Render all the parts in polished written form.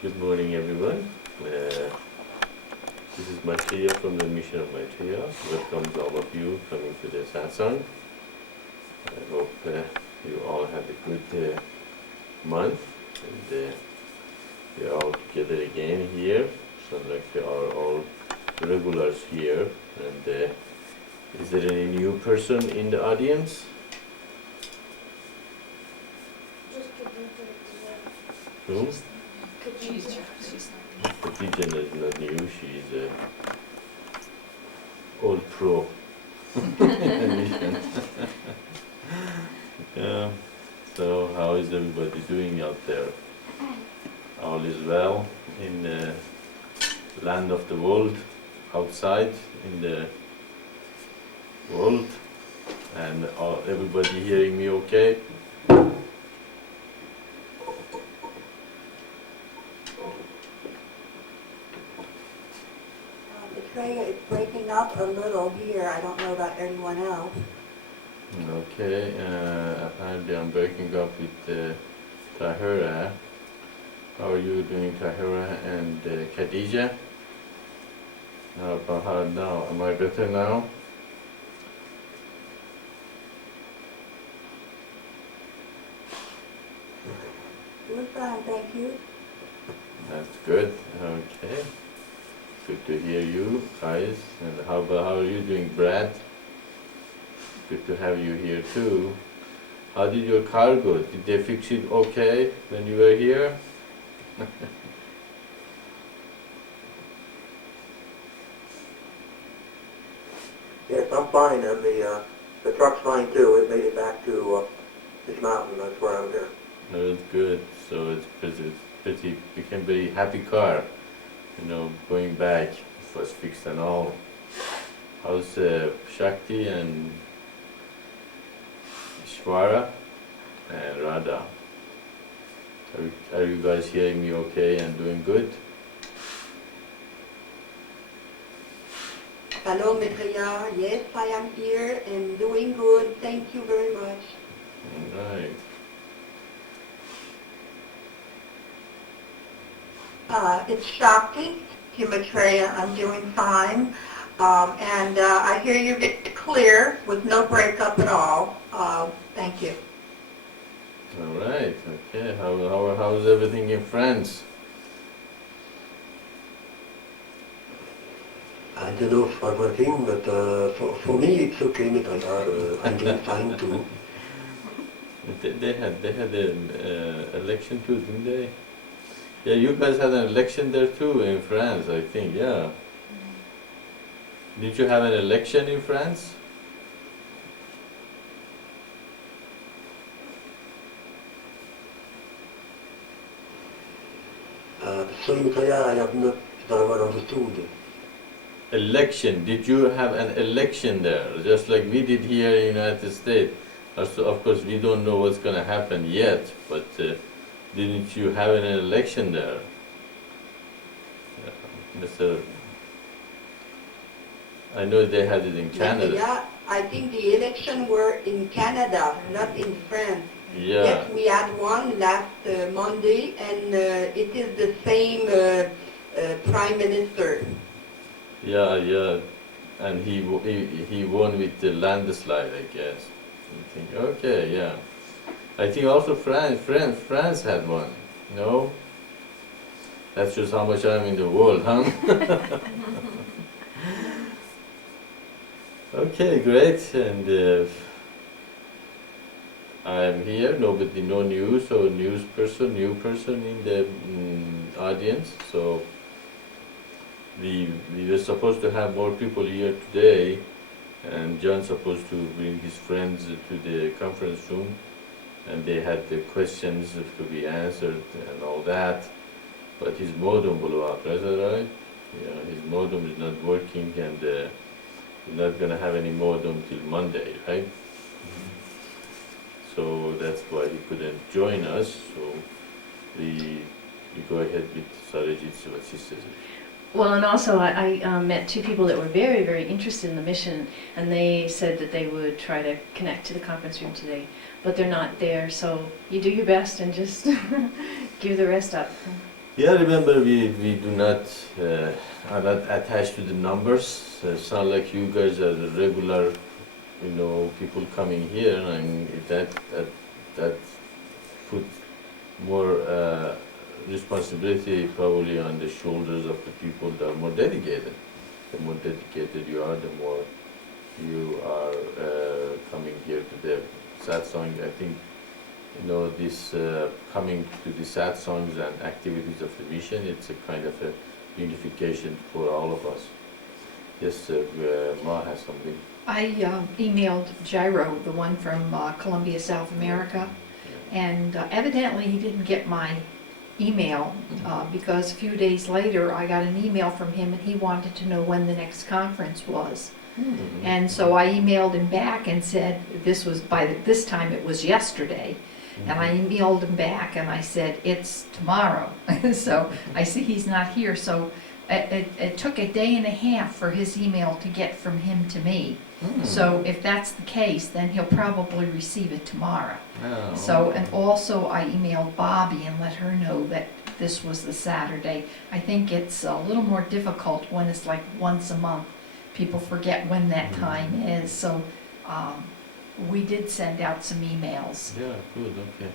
Good morning, everyone. This is Maitreya from the mission of Maitreya. Welcome to all of you coming to the Satsang. I hope you all had a good month, and we are all together again here. So like we are all regulars here. And is there any new person in the audience? Who? Khadija is not new, she's old pro. Yeah. So how is everybody doing out there? All is well in the land of the world, outside in the world, and everybody hearing me okay? Maitreya, it's breaking up a little here. I don't know about everyone else. Okay, apparently I'm breaking up with Tahira. How are you doing, Tahira and Khadija? How now? Am I better now? Doing fine, thank you. That's good. Okay. Good to hear you guys. And how are you doing, Brad? Good to have you here too. How did your car go? Did they fix it okay when you were here? Yes, I'm fine, and the truck's fine too. It made it back to this mountain. That's where I'm here. No, that's good. So it's pretty became very happy car. You know, going back, it was fixed and all. How's Shakti and Ishwara and Radha? Are you guys hearing me okay and doing good? Hello, Maitreya. Yes, I am here and doing good. Thank you very much. All right. It's Shakti. Maitreya, I'm doing fine. And I hear you get clear with no breakup at all. Thank you. All right. Okay. How's everything in France? I don't know for working, but for me it's okay, Maitreya. I'm doing fine too. They had an election too, didn't they? Yeah, you guys had an election there too in France, I think. Yeah. Did you have an election in France? Sorry, Maitreya, I have not very well understood. Election. Did you have an election there, just like we did here in the United States? Also, of course, we don't know what's going to happen yet, but didn't you have an election there, Mr.? I know they had it in Canada. Yeah, I think the election were in Canada, not in France. Yeah. Yes, we had one last Monday, and it is the same Prime Minister. Yeah, and he won with the landslide, I guess. I think, okay, yeah. I think also France had one. No? That shows how much I'm in the world, huh? Okay, great. And I am here. Nobody, no news, so new person in the audience. So we were supposed to have more people here today, and John's supposed to bring his friends to the conference room, and they had the questions to be answered and all that, but his modem blew up, is that right? Yeah, his modem is not working, and he's not going to have any modem till Monday, right? So that's why he couldn't join us, so we go ahead with Sarajit, what she says. Well, and also I met two people that were very, very interested in the mission, and they said that they would try to connect to the conference room today, but they're not there, so you do your best and just give the rest up. Yeah, remember we do not are not attached to the numbers. It's not like you guys are the regular, people coming here, and that put more responsibility probably on the shoulders of the people that are more dedicated. The more dedicated you are, the more you are coming here to the satsang. I think this coming to the satsangs and activities of the mission. It's a kind of a unification for all of us. Yes, Ma has something. I emailed Gyro, the one from Colombia, South America, and evidently he didn't get my email because a few days later I got an email from him and he wanted to know when the next conference was. Mm-hmm. And so I emailed him back and said, this time it was yesterday. And I emailed him back and I said, it's tomorrow. So I see he's not here. So it took a day and a half for his email to get from him to me. Mm. So if that's the case, then he'll probably receive it tomorrow. Oh, So, okay. and also I emailed Bobby and let her know that this was the Saturday. I think it's a little more difficult when it's like once a month. People forget when that time is. So we did send out some emails. Yeah, good, okay.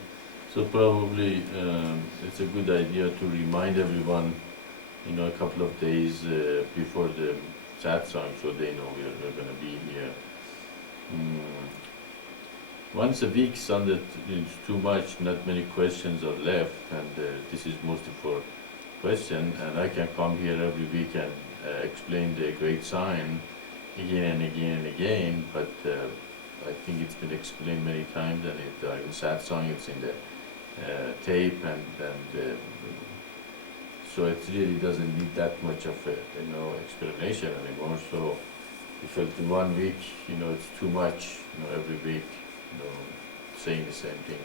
So probably it's a good idea to remind everyone, a couple of days before the satsang, so they know we're going to be here. Once a week sounded it's too much, not many questions are left, and this is mostly for question, and I can come here every week and explain the great sign again and again and again, but I think it's been explained many times, and in satsang it's in the tape, and so it really doesn't need that much of a explanation anymore. So we felt in 1 week, it's too much, every week, saying the same thing.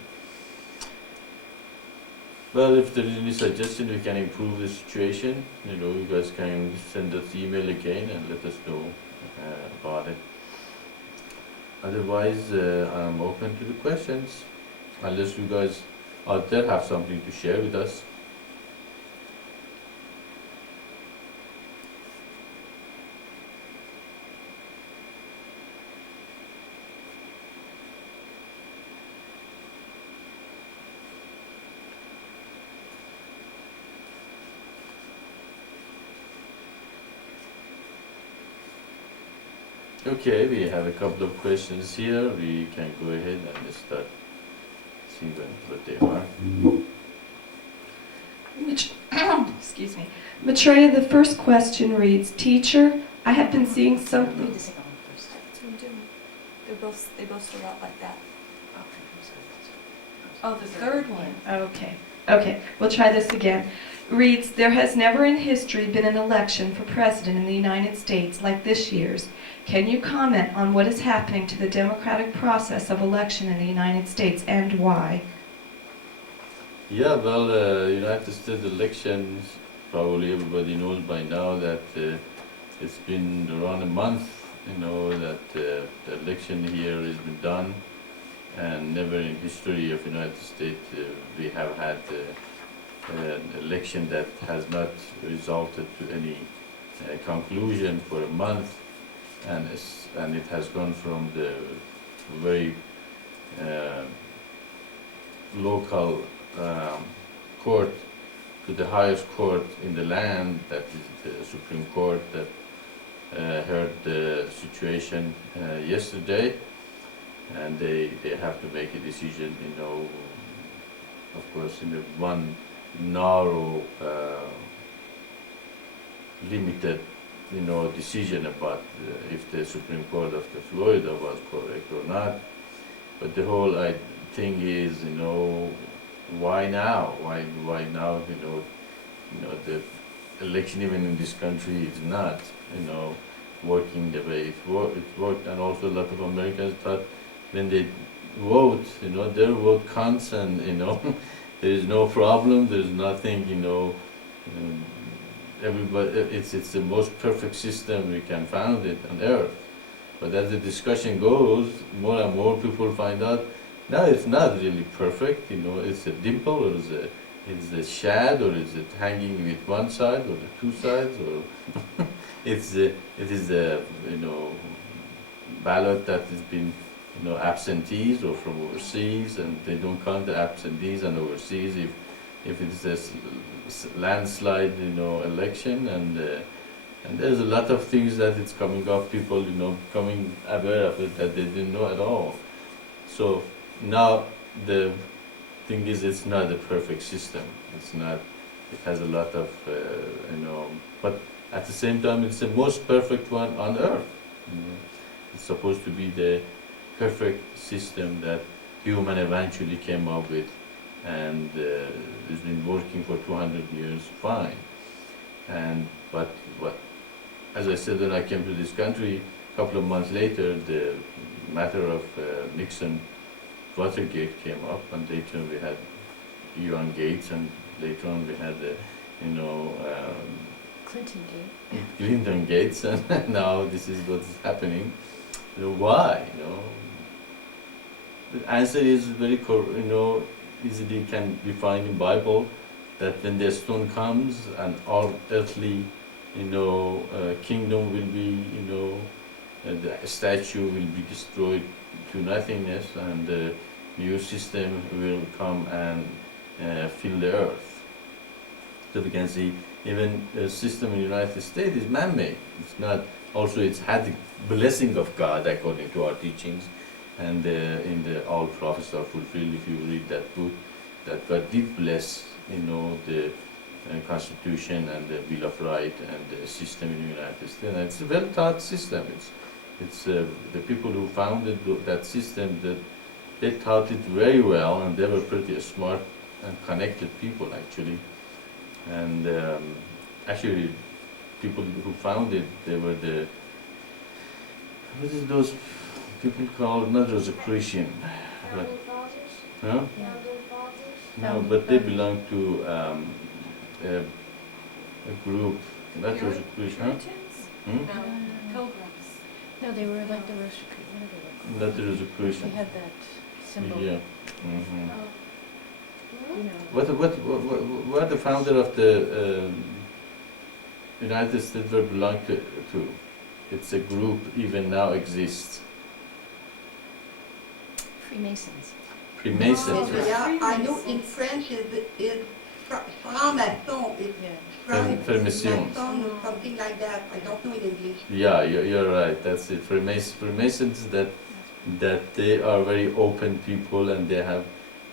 Well, if there is any suggestion, we can improve the situation. You guys can send us email again and let us know about it. Otherwise, I'm open to the questions, unless you guys out there have something to share with us. Okay, we have a couple of questions here. We can go ahead and start seeing what they are. Excuse me. Maitreya, the first question reads, Teacher, I have been seeing Read something. the second one first. That's what I'm doing. They both start out like that. Okay, I'm sorry. Oh, the third one. Okay, we'll try this again. Reads, there has never in history been an election for president in the United States like this year's. Can you comment on what is happening to the democratic process of election in the United States and why? Yeah, well, United States elections, probably everybody knows by now that it's been around a month, that the election here has been done, and never in history of United States we have had an election that has not resulted to any conclusion for a month, and it has gone from the very local court to the highest court in the land, that is the Supreme Court, that heard the situation yesterday, and they have to make a decision, of course, in a one narrow, limited, decision about if the Supreme Court of the Florida was correct or not. But the whole thing is, why now? Why now? The election even in this country is not, working the way it worked, and also a lot of Americans thought when they vote, their vote counts, and there is no problem, there is nothing, everybody, it's the most perfect system we can find it on earth. But as the discussion goes, more and more people find out, no, it's not really perfect, it's a dimple, or it's a Is it shad, or is it hanging with one side or the two sides, or it is the ballot that has been absentees or from overseas, and they don't count the absentees and overseas if it's a landslide election, and there's a lot of things that it's coming up, people becoming aware of it that they didn't know at all. So now the thing is, it's not a perfect system. It's not. It has a lot of but at the same time, it's the most perfect one on earth. It's supposed to be the perfect system that human eventually came up with, and it's been working for 200 years fine. But as I said, when I came to this country, a couple of months later, the matter of Nixon Watergate came up, and later we had Iran Gates, and later on we had Clinton Gate. Clinton Gates, and now this is what is happening. Why? The answer is very easily can be found in Bible, that when the stone comes and all earthly kingdom will be the statue will be destroyed to nothingness, and the new system will come and fill the earth. So we can see even the system in the United States is man-made. It's not. Also, it's had the blessing of God according to our teachings, and in the all prophets are fulfilled. If you read that book, that God did bless the Constitution and the Bill of Rights and the system in the United States. And it's a well-taught system. It's the people who founded that system, that they taught it very well, and they were pretty smart and connected people actually. And actually, people who founded, they were what is those people called, not Rosicrucian, but, huh? No, but they belong to a group, not Rosicrucian, huh? Hmm? No, pilgrims. No, they were like the Rosicrucian. What are they? Not the Rosicrucian. They had that symbol. Yeah. Mm-hmm. You know. What the founder of the United States were belong to? It's a group even now exists. Freemasons. Freemasons. Oh, yeah, I know in French is franc-maçon, it's Yeah. Freemason. maçon or something like that. I don't know in English. Yeah, you're right. That's it. Freemasons that they are very open people, and they have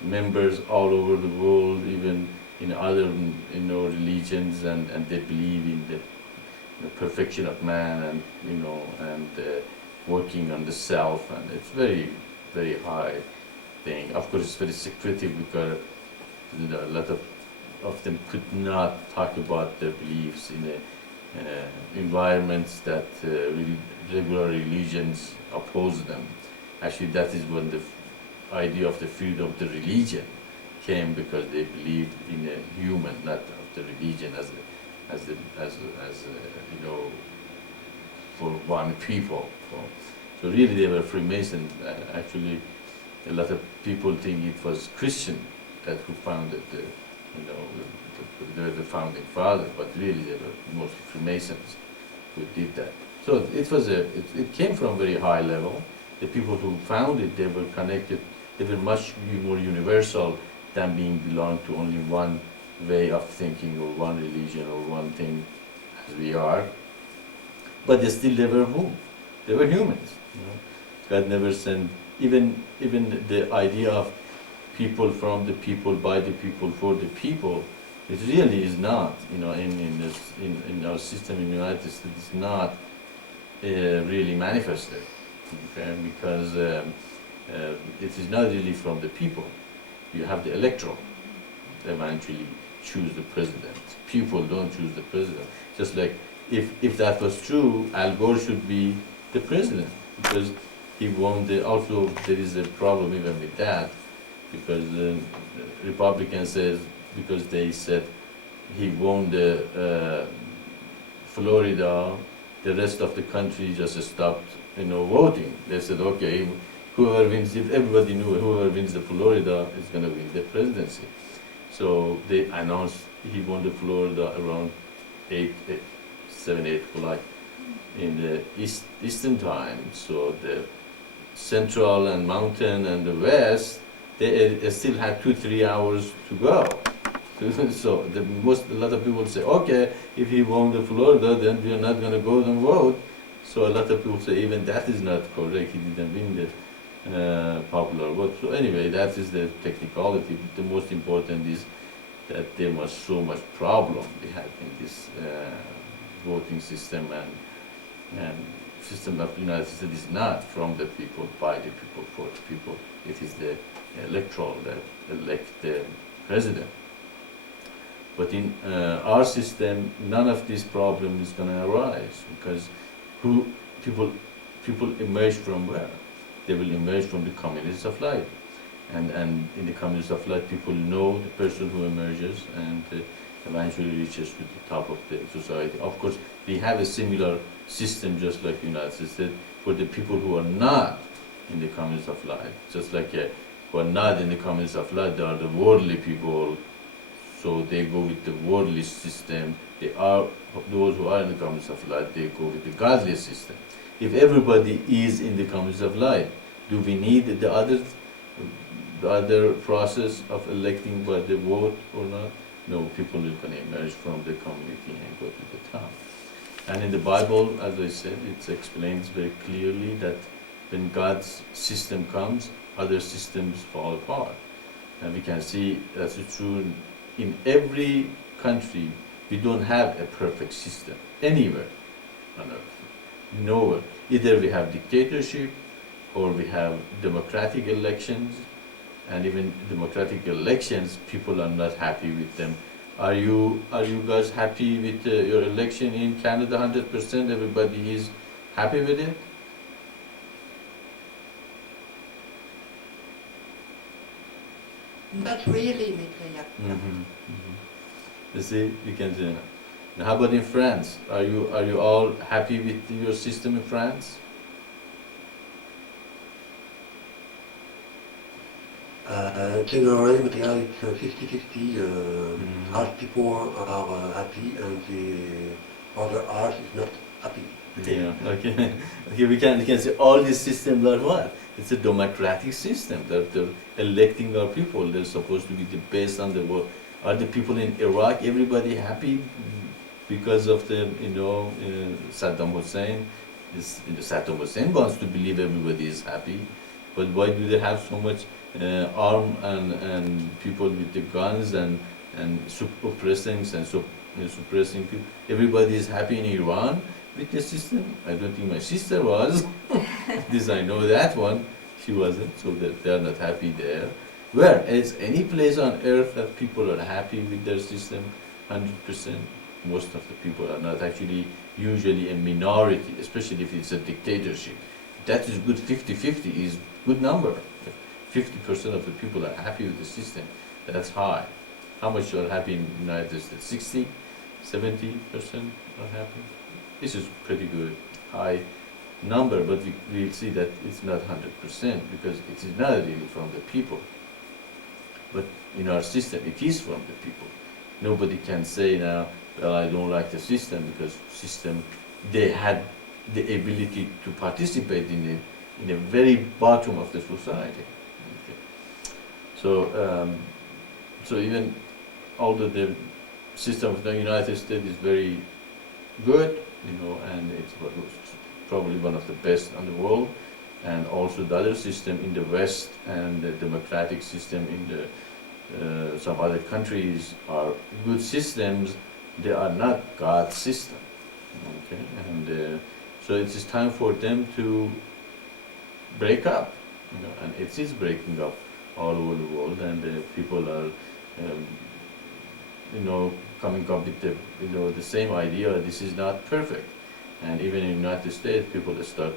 members all over the world, even in other religions, and they believe in the perfection of man, and and working on the self, and it's very, very high thing. Of course, it's very secretive because a lot of them could not talk about their beliefs in environments that regular religions oppose them. Actually, that is when the idea of the freedom of the religion came, because they believed in a human, not of the religion as for one people. So really, they were Freemasons. Actually, a lot of people think it was Christian that who founded the founding fathers, but really they were mostly Freemasons who did that. So it came from very high level. The people who founded, they were connected. They were much more universal than being belong to only one way of thinking or one religion or one thing as we are. But they were who? They were humans. God never sent, even the idea of people from the people, by the people, for the people, it really is not, in our system in the United States, it's not really manifested, okay? Because it is not really from the people. You have the electoral, they eventually choose the president. People don't choose the president. Just like if that was true, Al Gore should be the president, because he won also there is a problem even with that, because the Republican says, because they said he won the Florida, the rest of the country just stopped, voting. They said, okay, whoever wins, if everybody knew whoever wins the Florida is going to win the presidency. So they announced he won the Florida around 7, 8 o'clock in the eastern time. So the central and mountain and the west, they still had 2, 3 hours to go. So a lot of people say, okay, if he won the Florida, then we are not going to go and vote. So a lot of people say even that is not correct. He didn't win the popular vote. So anyway, that is the technicality. The most important is that there was so much problem we had in this voting system, and system of the United States is not from the people, by the people, for the people. It is the electoral that elect the president. But in our system, none of these problems is going to arise, because people emerge from where? They will emerge from the communities of life. And in the communities of life, people know the person who emerges and eventually reaches to the top of the society. Of course, we have a similar system, just like the United States, for the people who are not in the communities of life. Just like who are not in the communities of life, they are the worldly people, so they go with the worldly system. They are those who are in the communities of life, they go with the godly system. If everybody is in the communities of life, do we need the other process of electing by the vote or not? No, people are going to emerge from the community and go to the top. And in the Bible, as I said, it explains very clearly that when God's system comes, other systems fall apart. And we can see that's true in every country. We don't have a perfect system anywhere on earth. Nowhere. Either we have dictatorship or we have democratic elections, and even democratic elections, people are not happy with them. Are you guys happy with your election in Canada? 100%, everybody is happy with it? Not really, Maitreya. You see, you can do. Now, how about in France? Are you all happy with your system in France? Generally, Maitreya, it's 50-50. Half people are happy and the other half is not happy. Yeah, okay. Okay, we can say all these systems are what? It's a democratic system. They're electing our people. They're supposed to be the best on the world. Are the people in Iraq, everybody happy because of the, Saddam Hussein? Saddam Hussein wants to believe everybody is happy, but why do they have so much arm and people with the guns and oppressing and suppressing people? Everybody is happy in Iran with the system. I don't think my sister was. This I know that one. She wasn't, so that they are not happy there. Where is any place on earth that people are happy with their system? 100%. Most of the people are not. Actually, usually a minority, especially if it's a dictatorship. That is good. 50-50 is good number. 50% of the people are happy with the system. That's high. How much are happy in the United States? 60, 70% are happy. This is pretty good, high number, but we'll see that it's not 100% because it is not really from the people. But in our system, it is from the people. Nobody can say now, well, I don't like the system, because system, they had the ability to participate in the very bottom of the society. Okay. So even although the system of the United States is very good, and it's probably one of the best in the world, and also the other system in the West and the democratic system in the some other countries are good systems. They are not God's system. Okay, and so it is time for them to break up, and it is breaking up all over the world, and people are, coming up with the same idea. This is not perfect, and even in the United States, people start,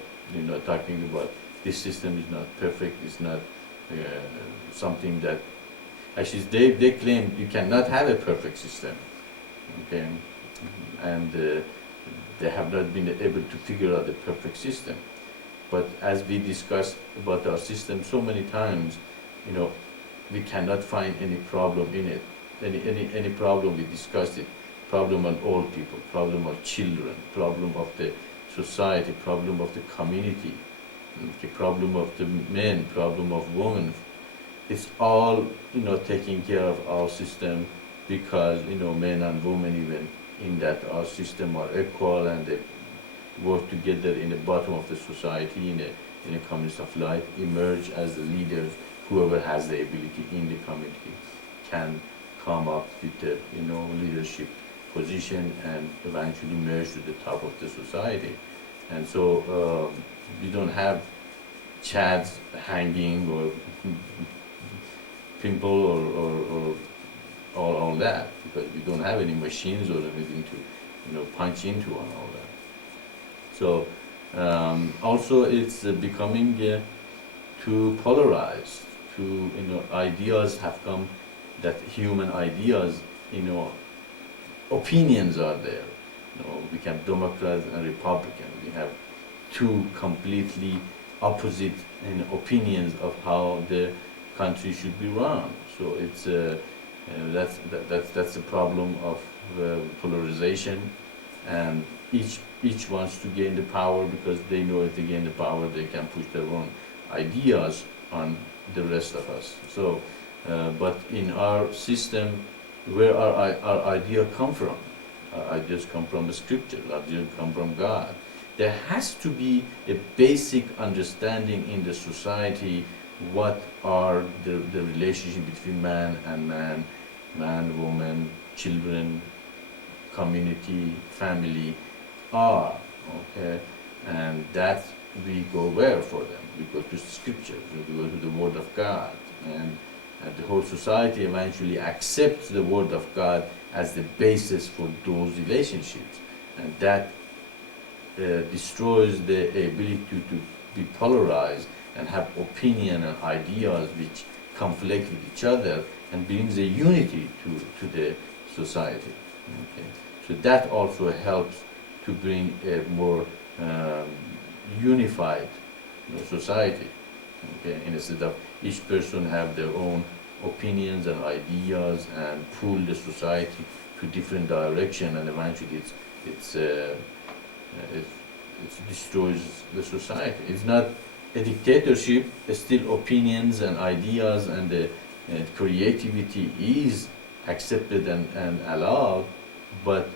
talking about this system is not perfect. It's not something that actually they claim you cannot have a perfect system. Okay, and they have not been able to figure out the perfect system. But as we discussed about our system so many times, we cannot find any problem in it. any problem we discussed it, problem of old people, problem of children, problem of the society, problem of the community, the problem of the men, problem of women. It's all, taking care of our system because, men and women even in that our system are equal and they work together in the bottom of the society in a communist of life, emerge as the leaders. Whoever has the ability in the community can come up with the, leadership position and eventually merge to the top of the society. And so we don't have chads hanging or pimple or all that, because we don't have any machines or anything to, punch into and all that. So also it's becoming too polarized. Ideas have come, that human ideas, opinions are there. We have Democrat and Republican. We have two completely opposite opinions of how the country should be run. So it's that's the problem of polarization, and each wants to gain the power because they know if they gain the power, they can push their own ideas on the rest of us. So, but in our system, where our idea come from? Our ideas come from the scripture. Our ideas come from God. There has to be a basic understanding in the society what are the relationship between man and man, man, woman, children, community, family are, okay? And that we go where for them? We go to scripture, we go to the word of God, and the whole society eventually accepts the word of God as the basis for those relationships, and that destroys the ability to be polarized and have opinion and ideas which conflict with each other, and brings a unity to the society. Okay? So that also helps to bring a more unified society. Okay? Instead of each person have their own opinions and ideas and pull the society to different direction, and eventually it destroys the society. It's not a dictatorship. It's still opinions and ideas, and the creativity is accepted and allowed. But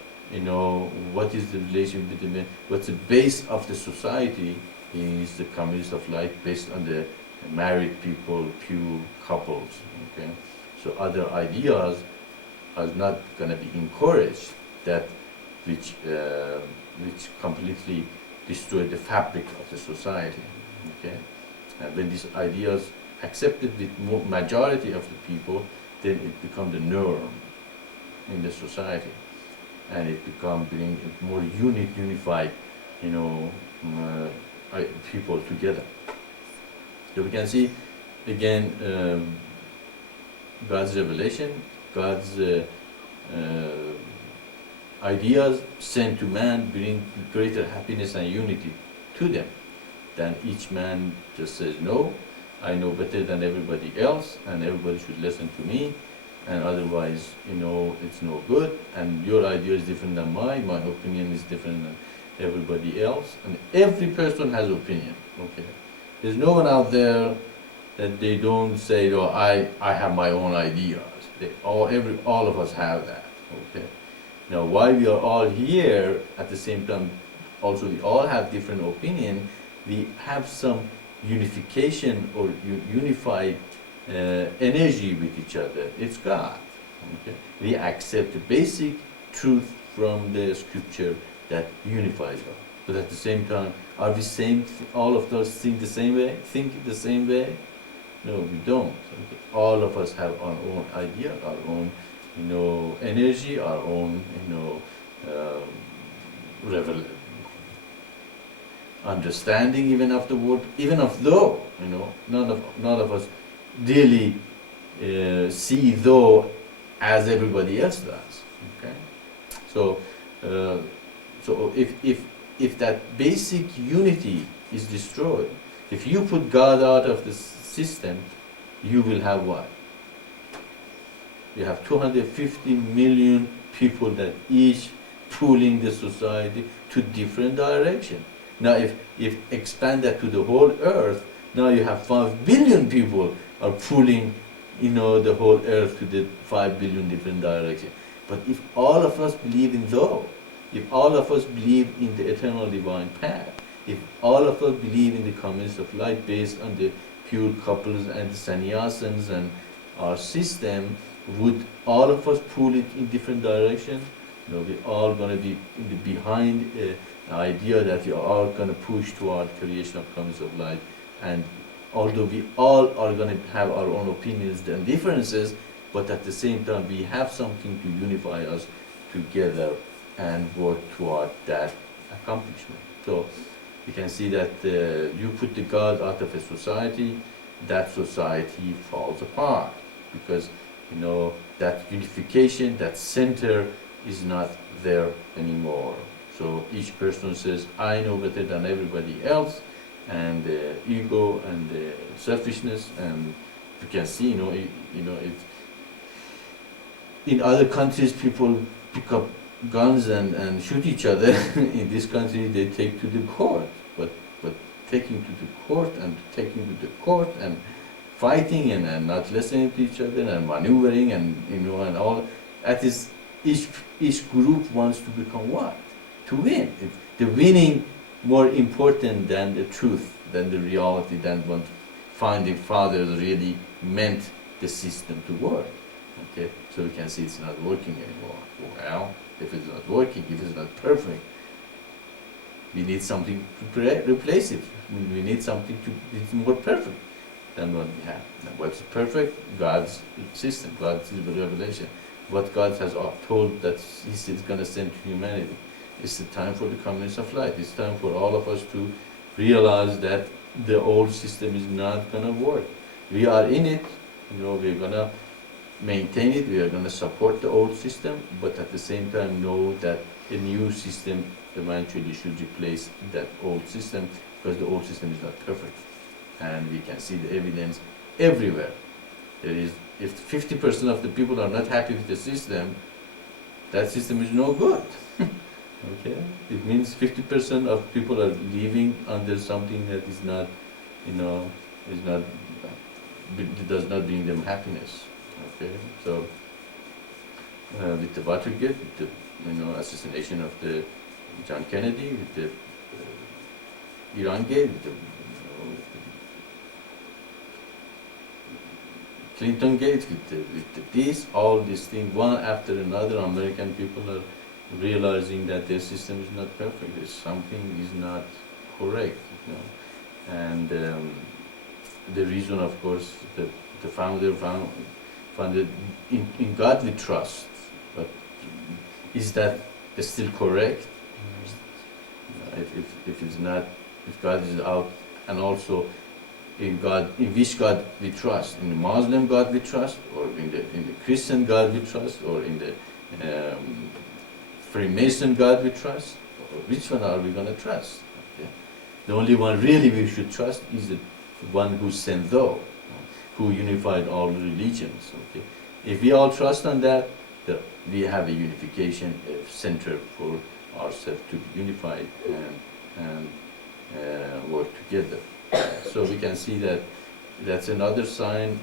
what is the relation between? What's the base of the society is the communist of life, based on the married people, pure couples. Okay, so other ideas are not going to be encouraged. That which completely destroy the fabric of the society. Okay, and when these ideas accepted with majority of the people, then it becomes the norm in the society, and it becomes being more unified, people together. So we can see again God's revelation, God's ideas sent to man bring greater happiness and unity to them. Then each man just says, no, I know better than everybody else, and everybody should listen to me, and otherwise, it's no good, and your idea is different than mine, my opinion is different than everybody else, and every person has opinion, okay? There's no one out there that they don't say, oh, I have my own ideas. All of us have that, okay? Now, why we are all here at the same time, also we all have different opinion, we have some unification or unified energy with each other. It's God. Okay? We accept the basic truth from the scripture that unifies us. But at the same time, are we same? All of us think the same way? Think the same way? No, we don't. Okay? All of us have our own idea, our own, energy, our own, understanding even of the word, even of though, none of us really see though as everybody else does. Okay, so if that basic unity is destroyed, if you put God out of the system, you will have what? We have 250 million people that each pulling the society to different direction. Now if expand that to the whole earth, now you have 5 billion people are pulling, the whole earth to the 5 billion different direction. But if all of us believe in those, if all of us believe in the eternal divine path, if all of us believe in the communist of light based on the pure couples and the sannyasins and our system, would all of us pull it in different direction? We're all going to be behind the idea that we are all going to push toward creation of communist of light. And although we all are going to have our own opinions and differences, but at the same time we have something to unify us together and work toward that accomplishment. So you can see that you put the God out of a society, that society falls apart, because that unification, that center is not there anymore. So each person says, I know better than everybody else, and the ego and the selfishness, and you can see, in other countries people pick up guns and shoot each other. In this country they take to the court, but taking to the court and fighting and not listening to each other and maneuvering and all that is each group wants to become what? To win. The winning more important than the truth, than the reality, than what founding fathers really meant the system to work. Okay, so we can see it's not working anymore. Well, if it's not working, if it's not perfect, we need something to replace it. We need something it's more perfect than what we have. Now, what's perfect? God's system, God's revelation. What God has told that He's going to send to humanity. It's the time for the communist of light. It's time for all of us to realize that the old system is not going to work. We are in it, we're going to maintain it, we are going to support the old system, but at the same time know that a new system eventually should replace that old system, because the old system is not perfect. And we can see the evidence everywhere. If 50% of the people are not happy with the system, that system is no good. Okay? It means 50% of people are living under something that is not, does not bring them happiness. Okay? So, with the Watergate, with the assassination of the John Kennedy, with the Iran Gate, with the Clinton Gate, with all these things, one after another, American people are realizing that their system is not perfect. There's something is not correct, And the reason, of course, the founder founded in God we trust, but is that still correct? If it's not, if God is out, and also in God, in which God we trust? In the Muslim God we trust, or in the Christian God we trust, or in the Freemason God we trust? Or which one are we going to trust? Okay. The only one really we should trust is the one who sent those, who unified all the religions. Okay. If we all trust on that, we have a unification center for ourselves to be unified and work together. So we can see that that's another sign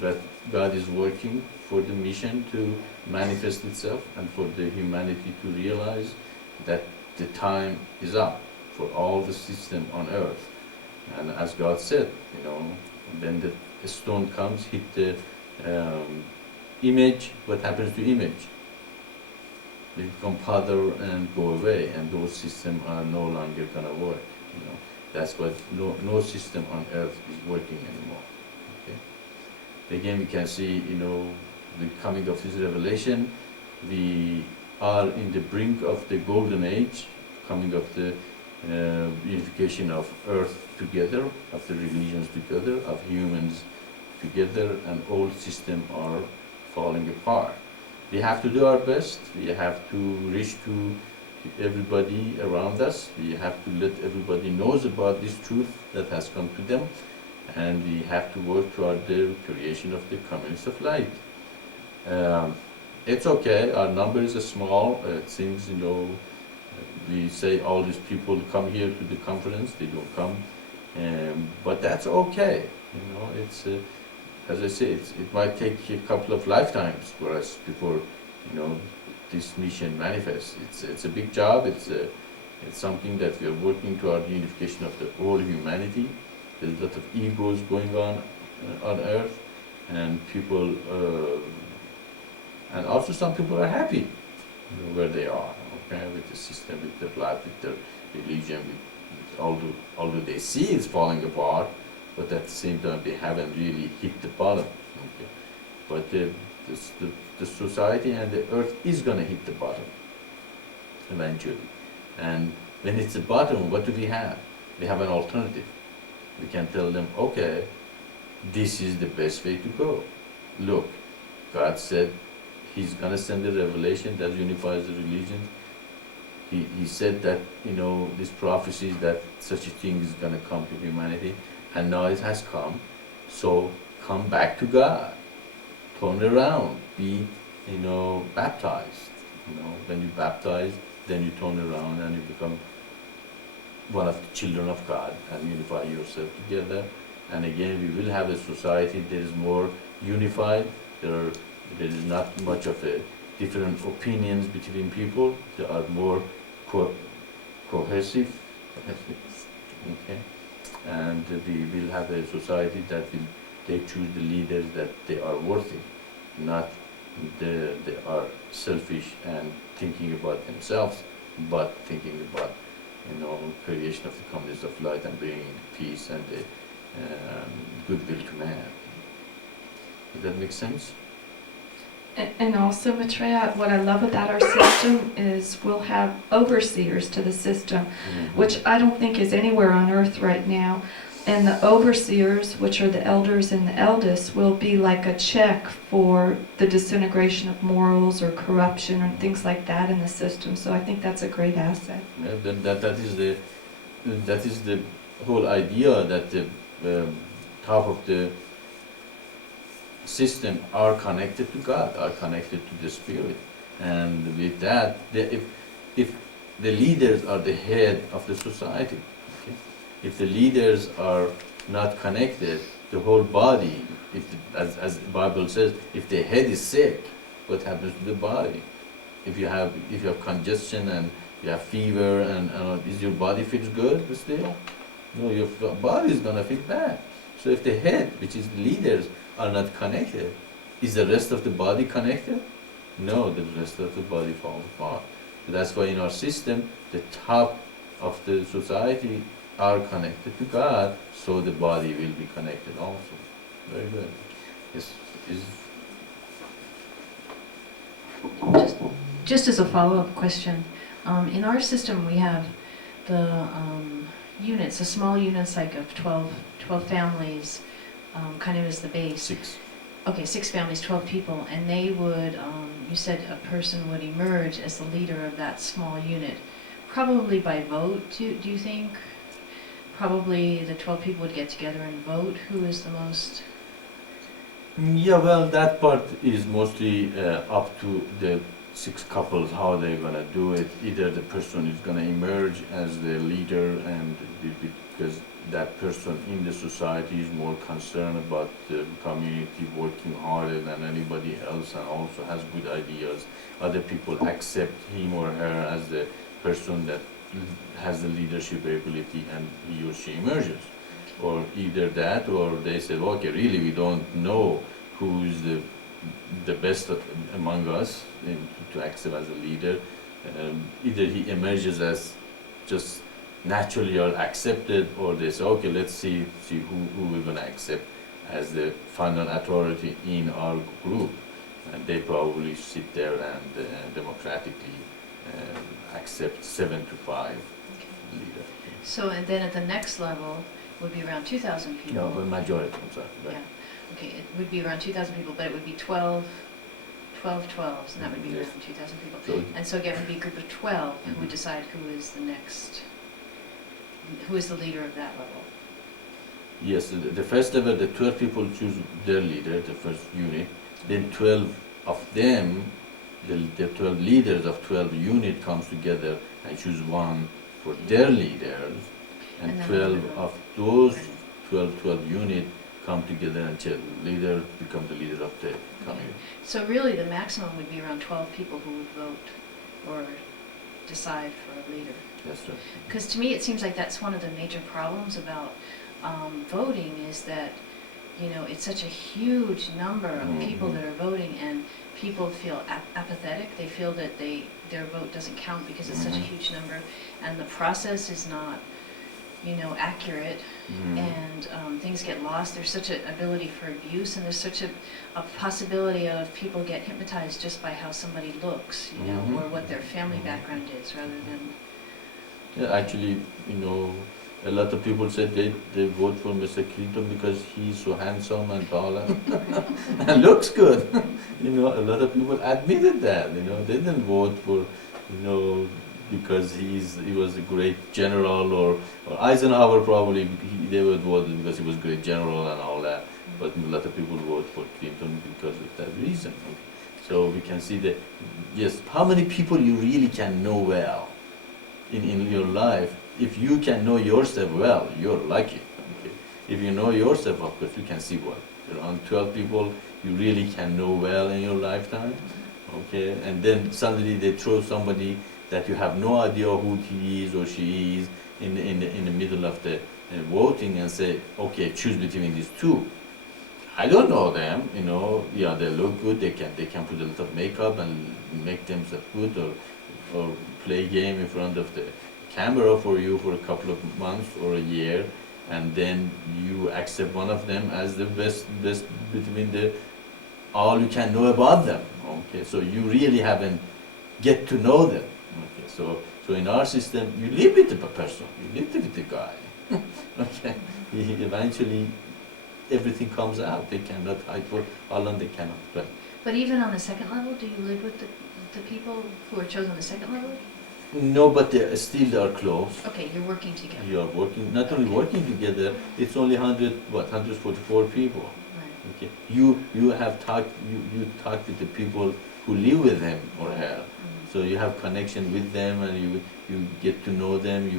that God is working for the mission to manifest itself and for the humanity to realize that the time is up for all the system on earth. And as God said, when the stone comes, hit the image, what happens to image? They become powder and go away, and those systems are no longer going to work. That's what no system on earth is working anymore. Okay? Again, we can see, the coming of this revelation, we are in the brink of the golden age, coming of the unification of earth together, of the religions together, of humans together, and old systems are falling apart. We have to do our best. We have to reach to everybody around us. We have to let everybody knows about this truth that has come to them, and we have to work toward the creation of the communities of light. It's okay. Our number is small. It seems, we say all these people come here to the conference. They don't come, but that's okay. It's as I say, it might take a couple of lifetimes for us before this mission manifests. It's a big job. It's something that we are working toward the unification of the whole humanity. There's a lot of egos going on Earth, and people. And also some people are happy where they are, okay, with the system, with their life, with their religion, although they see it's falling apart, but at the same time they haven't really hit the bottom. Okay. But the society and the earth is going to hit the bottom eventually. And when it's the bottom, what do we have? We have an alternative. We can tell them, okay, this is the best way to go. Look, God said He's going to send a revelation that unifies the religion. He said that, these prophecies that such a thing is going to come to humanity, and now it has come. So come back to God. Turn around. Be, baptized. When you baptize, then you turn around and you become one of the children of God and unify yourself together. And again, we will have a society that is more unified. There is not much of a different opinions between people. They are more cohesive. Okay, and we will have a society that they choose the leaders that they are worthy, not they are selfish and thinking about themselves, but thinking about creation of the communities of light and bringing peace and goodwill to man. Does that make sense? And also, Maitreya, what I love about our system is we'll have overseers to the system, which I don't think is anywhere on earth right now. And the overseers, which are the elders and the eldest, will be like a check for the disintegration of morals or corruption and things like that in the system. So I think that's a great asset. Yeah, that is the whole idea, that the top of the system are connected to God, are connected to the Spirit, and with that, if the leaders are the head of the society, okay? If the leaders are not connected, the whole body, as the Bible says, if the head is sick, what happens to the body? If you have congestion and you have fever and is your body feels good still? No, your body is gonna feel bad. So if the head, which is the leaders, are not connected, is the rest of the body connected? No, the rest of the body falls apart. That's why in our system, the top of the society are connected to God, so the body will be connected also. Very good. Yes. Just as a follow-up question, in our system we have the units, the small units like of 12 families, kind of as the base. 6. Okay, 6 families, 12 people, and they would, you said a person would emerge as the leader of that small unit, probably by vote, do you think? Probably the 12 people would get together and vote who is the most... Yeah, well, that part is mostly up to the 6 couples, how they're going to do it. Either the person is going to emerge as the leader, and because that person in the society is more concerned about the community, working harder than anybody else, and also has good ideas. Other people accept him or her as the person that has the leadership ability, and he or she emerges. Or either that, or they say, okay, really, we don't know who is the best among us to accept as a leader. Either he emerges as just naturally are accepted, or they say, okay, let's see who we're going to accept as the final authority in our group. And they probably sit there and democratically accept 7 to 5 leader. So, and then at the next level would be around 2,000 people. No, but majority, I'm sorry. Right. Yeah, okay, it would be around 2,000 people, but it would be 12 12s, and that would be Yes. around 2,000 people. So, And so again, it would be a group of 12 who would decide who is the next, who is the leader of that level. yes, the first level, the 12 people choose their leader, the first unit, then 12 of them, the 12 leaders of 12 unit comes together and choose one for their leaders, and And then 12 another. of those Right. 12 unit come together and tell leader become the leader of the community. So really, the maximum would be around 12 people who would vote or decide for a leader. That's right. Because to me, it seems like that's one of the major problems about voting is that, you know, it's such a huge number of people Mhm. that are voting, and people feel apathetic. They feel that their vote doesn't count because it's such a Mhm. huge number, and the process is not, you know, accurate, Mhm. and things get lost. There's such an ability for abuse, and there's such a possibility of people get hypnotized just by how somebody looks, you know, Mhm. or what their family Mhm. background is, rather than. Yeah, actually, you know, a lot of people said they vote for Mr. Clinton because he's so handsome and tall and looks good. You know, a lot of people admitted that. You know, they didn't vote for, you know, because he was a great general, or Eisenhower probably they would vote because he was a great general and all that. But a lot of people vote for Clinton because of that reason. So we can see that, yes, how many people you really can know well in your life. If you can know yourself well, you're lucky. Okay? If you know yourself, of course, you can see well. Around 12 people you really can know well in your lifetime. Okay, and then suddenly they throw somebody that you have no idea who he is or she is in the middle of the voting and say, okay, choose between these two. I don't know them, you know. Yeah, they look good. They can put a lot of makeup and make themselves good, or play game in front of the camera for you for a couple of months or a year, and then you accept one of them as the best between the all you can know about them. Okay, so you really haven't get to know them. Okay, so in our system, you live with the person, you live with the guy. Okay, eventually everything comes out. They cannot hide for how long they cannot play. But even on the second level, do you live with the people who are chosen on the second level? No, but they still are close. Okay, you're working together. You are working, not only Okay. working together, it's only 144 people. Right. Okay, you have talked, you talk with the people who live with him or her. Mhm. So you have connection with them, and you get to know them.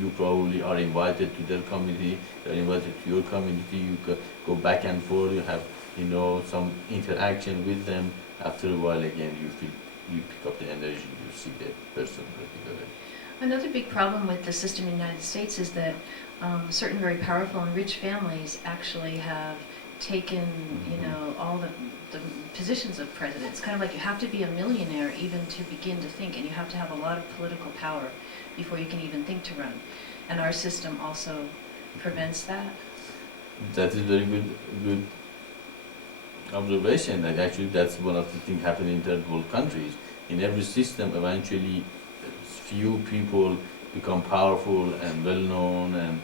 You probably are invited to their community. They're invited to your community. You go back and forth. You have, you know, some interaction with them. After a while, again, you pick up the energy. You see the person regularly. Another big problem with the system in the United States is that certain very powerful and rich families actually have taken, you know, all the positions of president. It's kind of like you have to be a millionaire even to begin to think, and you have to have a lot of political power before you can even think to run. And our system also prevents that. That is very good observation. And actually, that's one of the things happening in third world countries. In every system, eventually, few people become powerful and well known and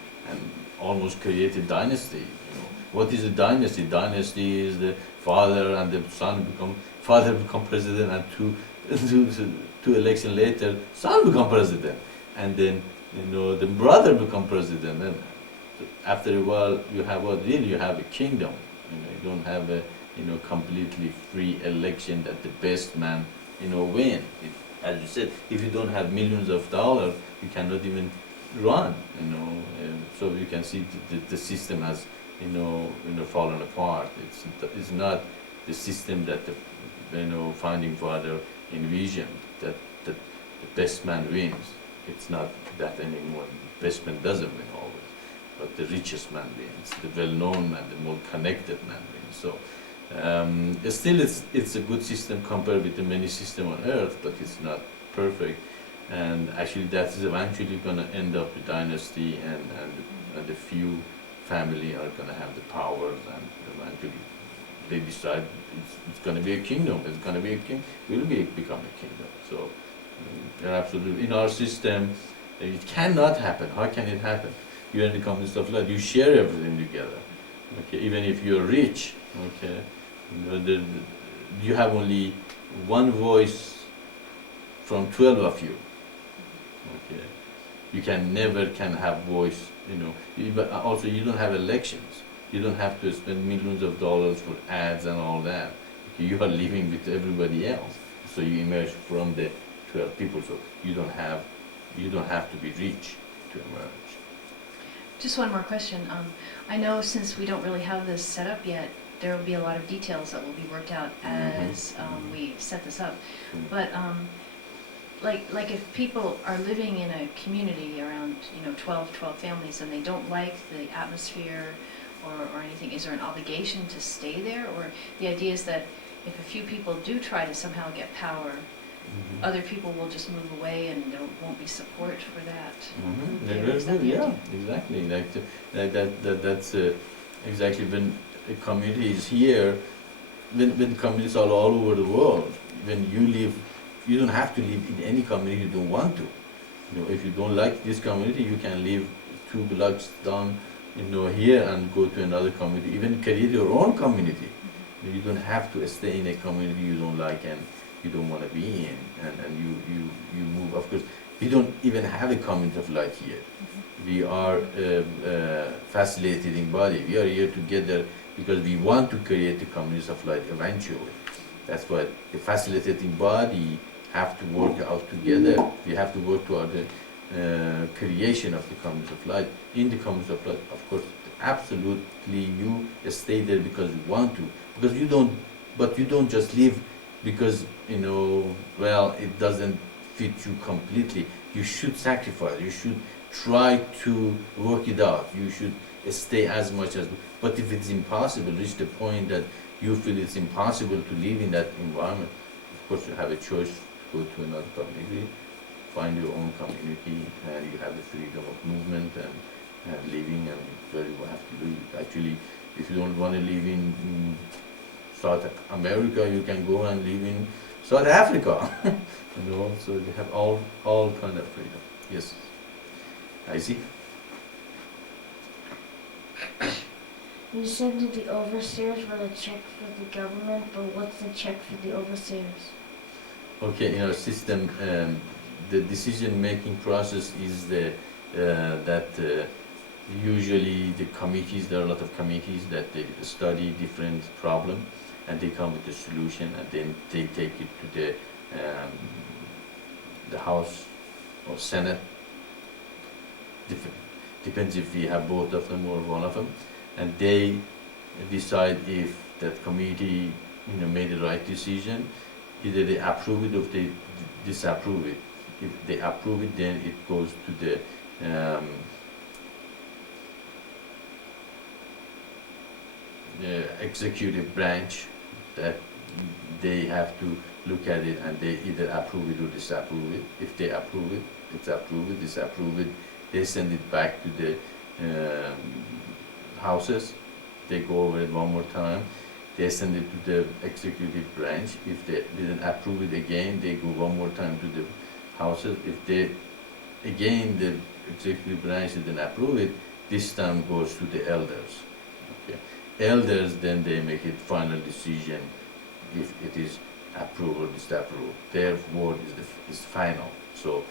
almost create a dynasty. You know, what is a dynasty? Dynasty is the father and the son become president, and two election later, son become president, and then, you know, the brother become president, and after a while you have what really you have a kingdom. You know, you don't have a, you know, completely free election that the best man, you know, win. As you said, if you don't have millions of dollars, you cannot even run. You know, so you can see the system has, you know, fallen apart. It's not the system that the, you know, founding father envisioned, that the best man wins. It's not that anymore. The best man doesn't win always, but the richest man wins. The well-known man, the more connected man wins. So. Still, it's a good system compared with the many systems on Earth, but it's not perfect. And actually, that is eventually going to end up a dynasty, and the few family are going to have the powers, and eventually they decide it's going to be a kingdom. It's going to be a king. Will become a kingdom. So, they're absolutely in our system. It cannot happen. How can it happen? You're in the communist of life. You share everything together. Okay, even if you're rich. Okay, you have only one voice from 12 of you. Okay, you never can have voice. You know, but also you don't have elections. You don't have to spend millions of dollars for ads and all that. You are living with everybody else. So you emerge from the 12 people. So you don't have to be rich to emerge. Just one more question. I know since we don't really have this set up yet, there will be a lot of details that will be worked out as we set this up. Mhm. But like if people are living in a community around 12 families and they don't like the atmosphere or anything, is there an obligation to stay there? Or the idea is that if a few people do try to somehow get power, other people will just move away and there won't be support for that. Mm-hmm. Yeah, is that the Yeah, idea? exactly. That's exactly when a community is here. When communities are all over the world, when you live, you don't have to live in any community you don't want to. If you don't like this community, you can live 2 blocks down, here and go to another community. Even create your own community. You don't have to stay in a community you don't like and you don't want to be in, and you move. Of course, we don't even have a community of light here. We are a facilitating body. We are here together because we want to create the communities of light eventually. That's why the facilitating body have to work out together. We have to work toward the creation of the communities of light. In the communities of light, of course, absolutely you stay there because you want to. Because you don't just live because, it doesn't fit you completely. You should sacrifice. You should try to work it out. You should stay as much as. But if it's impossible, reach the point that you feel it's impossible to live in that environment, of course you have a choice to go to another community, find your own community, and you have the freedom of movement and living, and where you have to live. Actually, if you don't want to live in South America, you can go and live in South Africa. So you have all kind of freedom. Yes, I see. You said that the overseers were the check for the government, but what's the check for the overseers? Okay, in our system, the decision-making process is that usually the committees, there are a lot of committees that they study different problem and they come with a solution, and then they take it to the House or Senate. Depends if we have both of them or one of them, and they decide if that committee made the right decision. Either they approve it or they disapprove it. If they approve it, then it goes to the executive branch, that they have to look at it and they either approve it or disapprove it. If they approve it, it's approved. Disapprove it, they send it back to the houses. They go over it one more time. They send it to the executive branch. If they didn't approve it again, they go one more time to the houses. If the executive branch didn't approve it, this time goes to the elders. Okay. Elders, then they make it final decision if it is approved or disapproved. Their word is final. So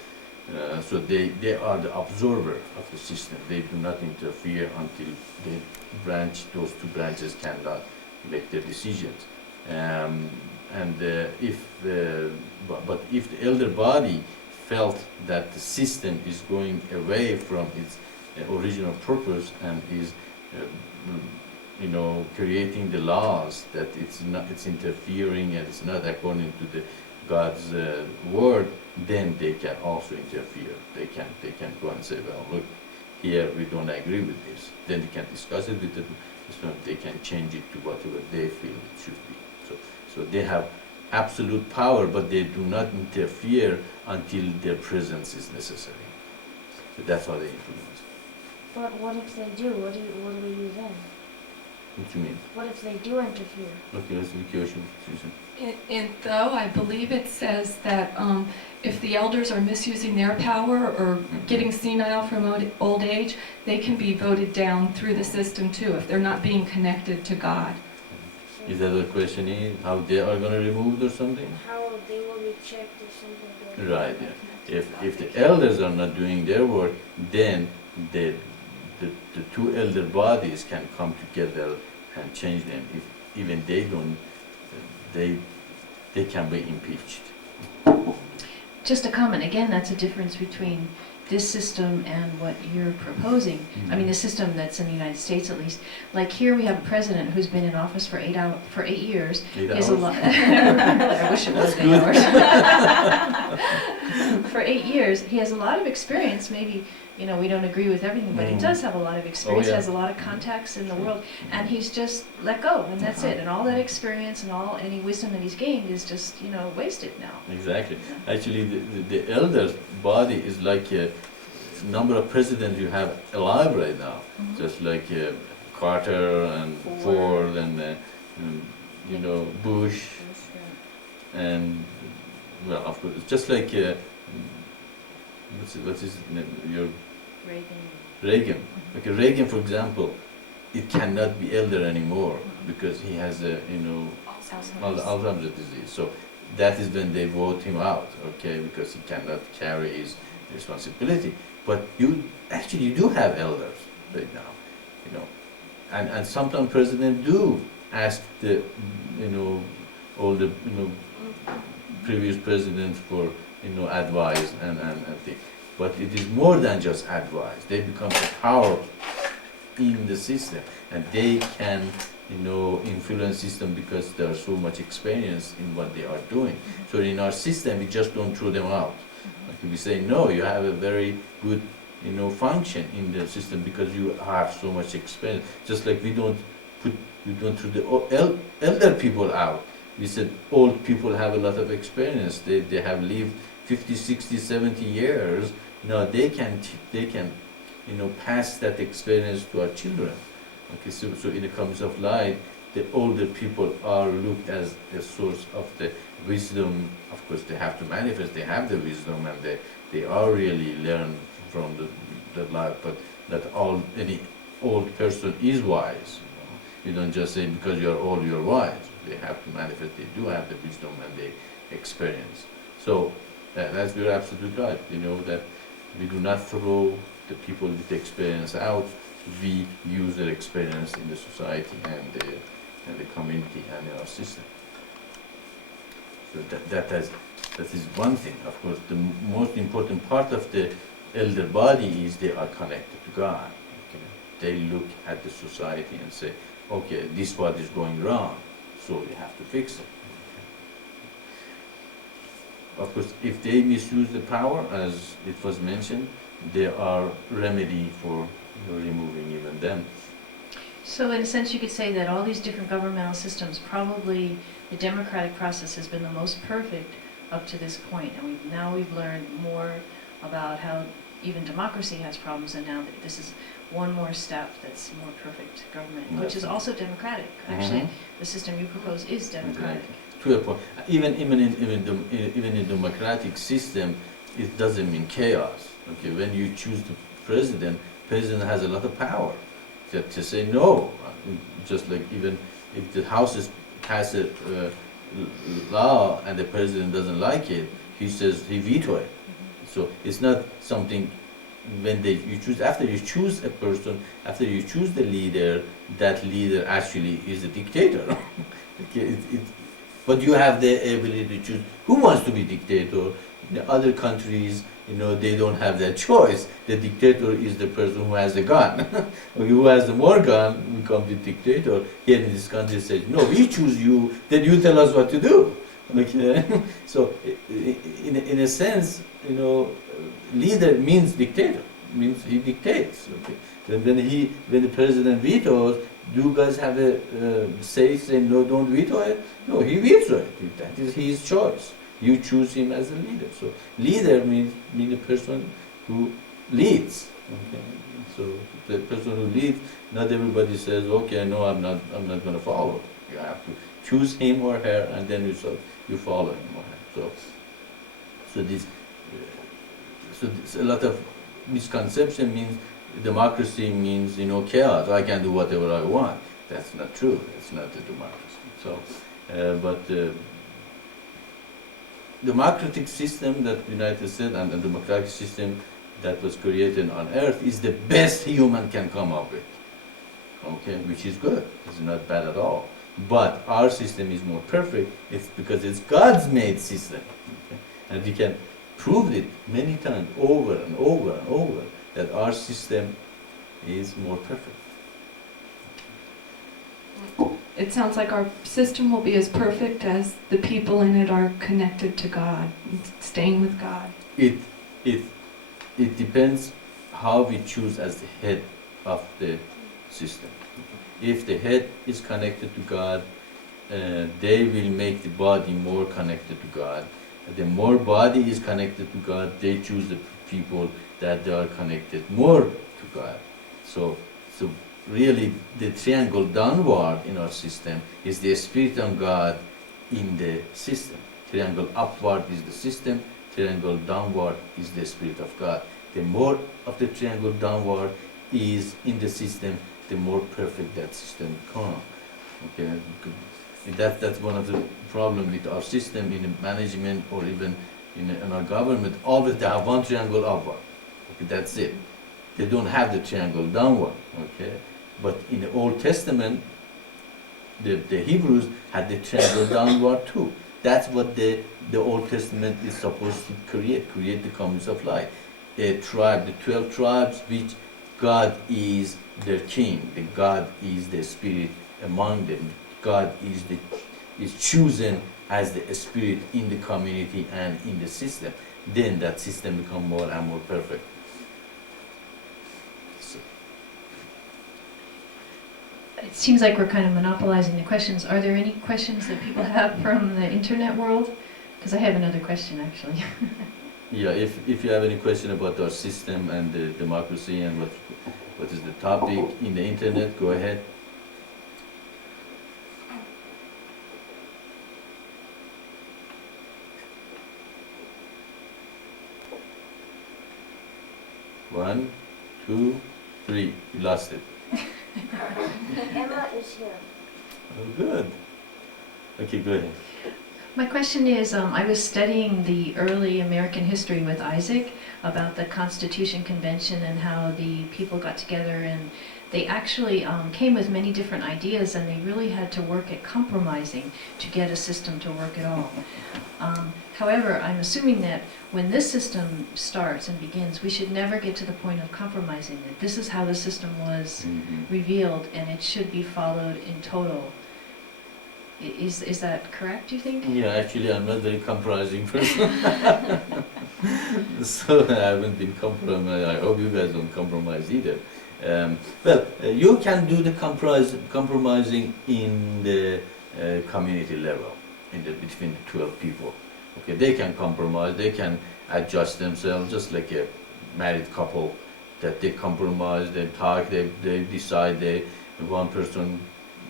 they are the observer of the system. They do not interfere until those two branches cannot make their decisions. If the elder body felt that the system is going away from its original purpose and is creating the laws that it's interfering and it's not according to the God's word, then they can also interfere. They can go and say, well, look, here we don't agree with this. Then they can discuss it with them. So they can change it to whatever they feel it should be. So they have absolute power, but they do not interfere until their presence is necessary. So that's how they influence. But what if they do? What do we do then? What do you mean? What if they do interfere? Okay, that's the question, Susan. Though I believe it says that if the elders are misusing their power or getting senile from old age, they can be voted down through the system too if they're not being connected to God. Is that the question is? How they are going to remove it or something? How they will be checked if something goes Right, yeah. If the elders are not doing their work, then the two elder bodies can come together and change them. If even they don't they can be impeached. Just a comment, again, that's a difference between this system and what you're proposing. I mean, the system that's in the United States at least. Like here we have a president who's been in office for 8 years. 8 He has a hours? lot. I wish it was 8 hours. For 8 years, he has a lot of experience. Maybe, you know, we don't agree with everything, but he does have a lot of experience, yeah. has a lot of contacts in the world, and he's just let go, and that's it. And all that experience and all any wisdom that he's gained is just, you know, wasted now. Exactly. Actually, the elder body is like a number of presidents you have alive right now. Just like Carter and Ford and you know, Bush and, well, of course, just like what's his name? Your Reagan. Okay, Reagan, for example, it cannot be elder anymore because he has a, you know, Alzheimer's disease. So that is when they vote him out, okay, because he cannot carry his responsibility. But you do have elders right now, you know, and sometimes presidents do ask the, you know, all the, you know, previous presidents for, you know, advice and things. But it is more than just advice. They become a power in the system, and they can, you know, influence system because there is so much experience in what they are doing. So in our system, we just don't throw them out. Like we say, no, you have a very good, you know, function in the system because you have so much experience. Just like we don't throw the elder people out. We said old people have a lot of experience. They have lived 50, 60, 70 years. Now they can you know, pass that experience to our children. Okay, so in the comes of life, the older people are looked as a source of the wisdom. Of course, they have to manifest. They have the wisdom, and they are really learn from the life. But not any old person is wise. You don't just say because you're old you're wise. They have to manifest. They do have the wisdom and the experience. So that's you're absolutely right. You know that we do not throw the people with experience out. We use their experience in the society and the community and in our system. So that is one thing. Of course, the most important part of the elder body is they are connected to God. Okay? They look at the society and say, okay, this what is going wrong, so we have to fix it. Of course, if they misuse the power, as it was mentioned, there are remedy for removing even them. So in a sense, you could say that all these different governmental systems, probably the democratic process has been the most perfect up to this point, and we've learned more about how even democracy has problems, and now that this is one more step that's more perfect government, which is also democratic. Actually, the system you propose is democratic. To a point, even in democratic system, it doesn't mean chaos. Okay, when you choose the president has a lot of power to say no. Just like even if the House has passed a law and the president doesn't like it, he says he veto it. So it's not something when you choose, after you choose a person, after you choose the leader, that leader actually is a dictator. Okay, but you have the ability to choose who wants to be dictator. In the other countries, you know, they don't have that choice. The dictator is the person who has the gun. Who has the more gun becomes the dictator. Here in this country, it says, no, we choose you, then you tell us what to do. Okay? So, in a sense, you know, leader means dictator, means he dictates. Okay? Then when the president vetoes, do you guys have a say no, don't veto it? No, he vetoes it. That is his choice. You choose him as a leader. So leader means the person who leads. Okay? So the person who leads, not everybody says, okay, no, I'm not going to follow. You have to choose him or her, and then you follow him or her. So this a lot of misconception means democracy means, you know, chaos. I can do whatever I want. That's not true. It's not a democracy. So, but democratic system that United States and the democratic system that was created on Earth is the best human can come up with. Okay, which is good. It's not bad at all. But our system is more perfect. It's because it's God's made system. Okay? And we can prove it many times over and over and over that our system is more perfect. It sounds like our system will be as perfect as the people in it are connected to God, staying with God. It, it, it depends how we choose as the head of the system. If the head is connected to God, they will make the body more connected to God. The more body is connected to God, they choose the people that they are connected more to God. So really the triangle downward in our system is the Spirit of God in the system. Triangle upward is the system, triangle downward is the Spirit of God. The more of the triangle downward is in the system, the more perfect that system becomes. Okay, that's one of the problems with our system in the management or even in our government. Always they have one triangle upward. Okay, that's it. They don't have the triangle downward. Okay, but in the Old Testament, the Hebrews had the triangle downward too. That's what the Old Testament is supposed to create the community of light. A tribe, the 12 tribes, which God is their king. The God is the spirit among them. God is chosen as the spirit in the community and in the system. Then that system becomes more and more perfect. So. It seems like we're kind of monopolizing the questions. Are there any questions that people have from the internet world? Because I have another question, actually. Yeah, if you have any question about our system and the democracy and what is the topic in the internet, go ahead. One, two, three. You lost it. Emma is here. Oh, good. Okay, go ahead. My question is, I was studying the early American history with Isaac about the Constitution Convention and how the people got together, and they actually came with many different ideas, and they really had to work at compromising to get a system to work at all. However, I'm assuming that when this system starts and begins, we should never get to the point of compromising it. This is how the system was revealed, and it should be followed in total. Is that correct, do you think? Yeah, actually, I'm not a very compromising person. So I haven't been compromised. I hope you guys don't compromise either. You can do the compromising in the community level, between the 12 people. Okay, they can compromise, they can adjust themselves, just like a married couple, that they compromise, they talk, they decide, one person,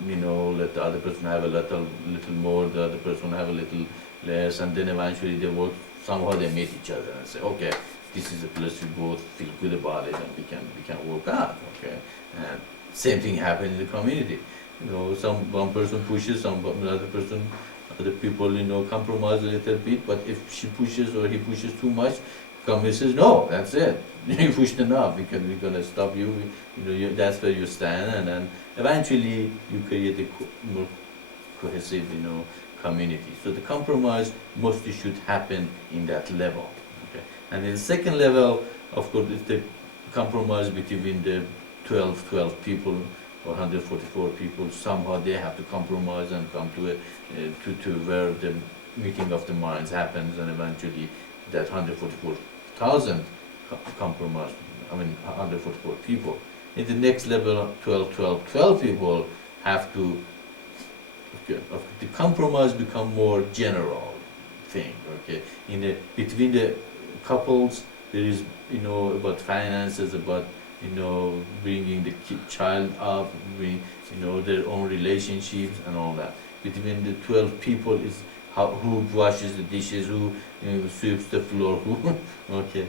let the other person have a little more, the other person have a little less, and then eventually they work, somehow they meet each other and say, okay, this is a place we both feel good about it and we can work out, okay? And same thing happens in the community. One person pushes, other people, compromise a little bit, but if she pushes or he pushes too much, community says, no, that's it. You pushed enough, we're gonna stop you, that's where you stand, and then eventually you create a more cohesive, community. So the compromise mostly should happen in that level. Okay? And in the second level, of course, it's the compromise between the 12 people or 144 people. Somehow they have to compromise and come to where the meeting of the minds happens, and eventually that 144,000 compromise, 144 people. In the next level, 12 people have to, the compromise become more general thing, okay? Between the couples, there is, about finances, about, bringing the child up, their own relationships and all that. Between the 12 people is who washes the dishes, who sweeps the floor, who, okay?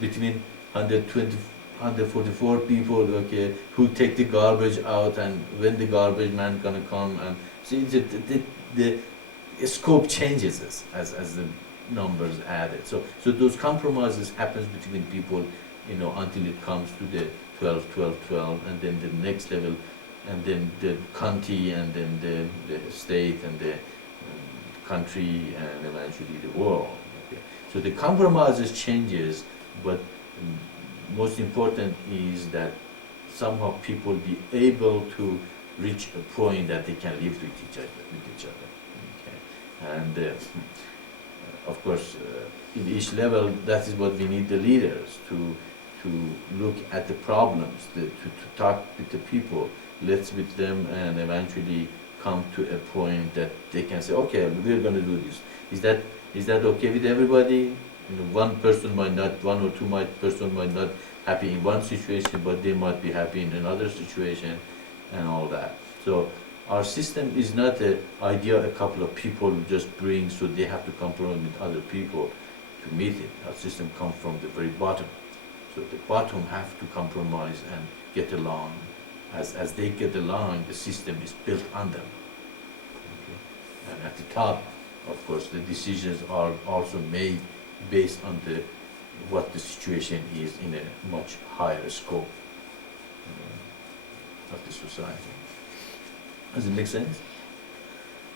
Between 144 people, okay, who take the garbage out, and when the garbage man gonna come, and see the scope changes as the numbers added. So those compromises happens between people, until it comes to the 12, and then the next level and then the county, and then the state, and the country, and eventually the world. Okay. So the compromises changes, but most important is that somehow people be able to reach a point that they can live with each other. Okay. And of course, in each level, that is what we need the leaders to look at the problems, to talk with the people, let's with them, and eventually come to a point that they can say, okay, we're going to do this. Is that okay with everybody? You know, one person might not, one or two person might not happy in one situation, but they might be happy in another situation, and all that. So our system is not an idea a couple of people just bring, so they have to compromise with other people to meet it. Our system comes from the very bottom. So the bottom have to compromise and get along. As they get along, the system is built on them. Okay. And at the top, of course, the decisions are also made based on what the situation is in a much higher scope of the society. Does it make sense?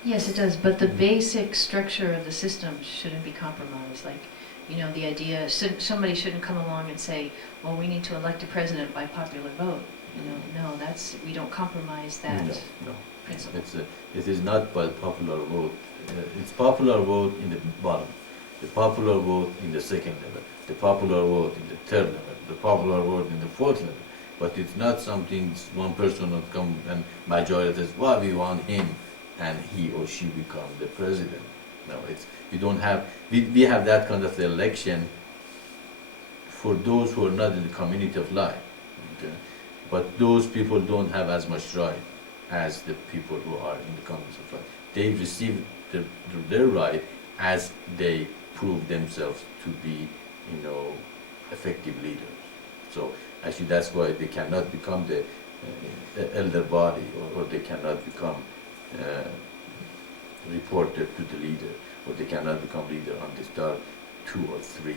Yes, it does, but the basic structure of the system shouldn't be compromised. Like, you know, the idea, somebody shouldn't come along and say, well, we need to elect a president by popular vote. You know, no, we don't compromise that No. principle. It is not by popular vote. It's popular vote in the bottom, the popular vote in the second level, the popular vote in the third level, the popular vote in the fourth level. But it's not something one person will come and majority says, well, we want him, and he or she become the president. No, we don't have, we have that kind of election for those who are not in the community of life. Okay? But those people don't have as much right as the people who are in the community of life. They receive their right as they prove themselves to be, effective leaders. So actually that's why they cannot become the elder body, or they cannot become reporter to the leader, or they cannot become leader until they are 2 or 3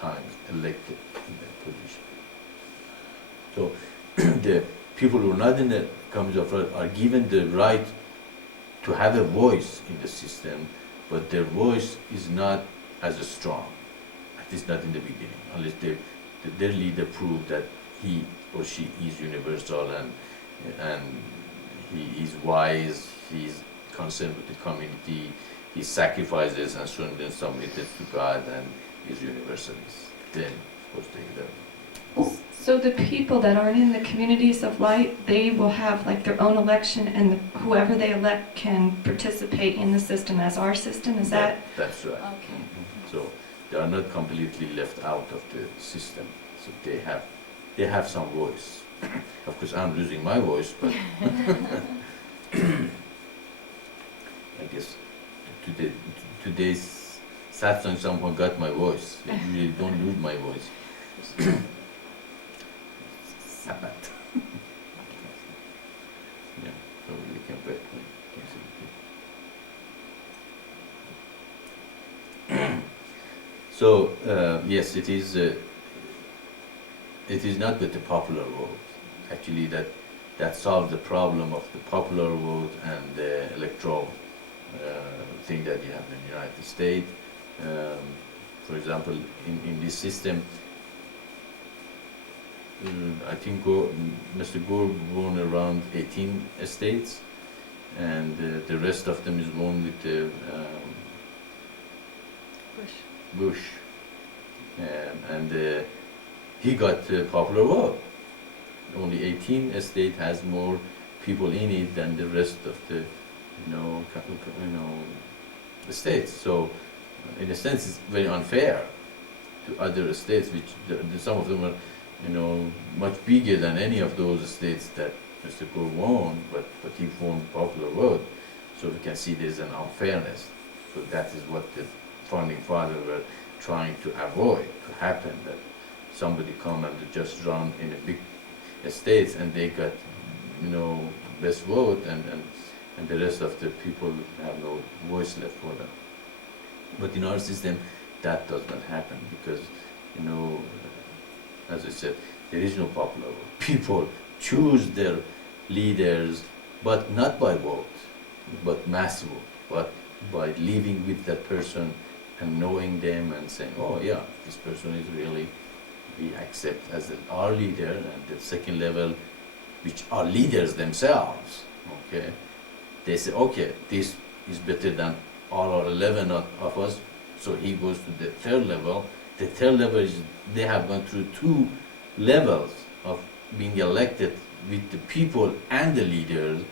times elected in that position. So the people who are not in the community of right are given the right to have a voice in the system, but their voice is not as strong, at least not in the beginning, unless their leader proved that he or she is universal, and he is wise, he is concerned with the community, he sacrifices and so then submitted to God, and is universalist. Then, of course, they learn. So the people that aren't in the communities of light, they will have like their own election, and whoever they elect can participate in the system as our system, is that? That's right. Okay. So they are not completely left out of the system. So they have some voice. Of course, I'm losing my voice, but I guess today's Satsang someone got my voice. I usually don't lose my voice. Sabbath. Yeah, probably can bet. So yes, it is not with the popular vote. Actually, that solves the problem of the popular vote and the electoral thing that you have in the United States. For example, in this system, I think Mr. Gore won around 18 states, and the rest of them is won with the Bush. And he got popular vote. Only 18 states has more people in it than the rest of the, the states. So, in a sense, it's very unfair to other states, which some of them are, much bigger than any of those states that Mr. Gore won, but he won popular vote. So we can see there's an unfairness. So that is what the founding fathers were trying to avoid to happen, that somebody come and just run in a big estates and they got, less vote, and the rest of the people have no voice left for them. But in our system, that does not happen because, as I said, there is no popular vote. People choose their leaders, but not by vote, but mass vote, but by living with that person and knowing them and saying, oh yeah, this person is really, we accept as our leader. And the second level, which are leaders themselves, okay, they say, okay, this is better than all our 11 of us, so he goes to the third level. The third level is they have gone through 2 levels of being elected with the people and the leaders,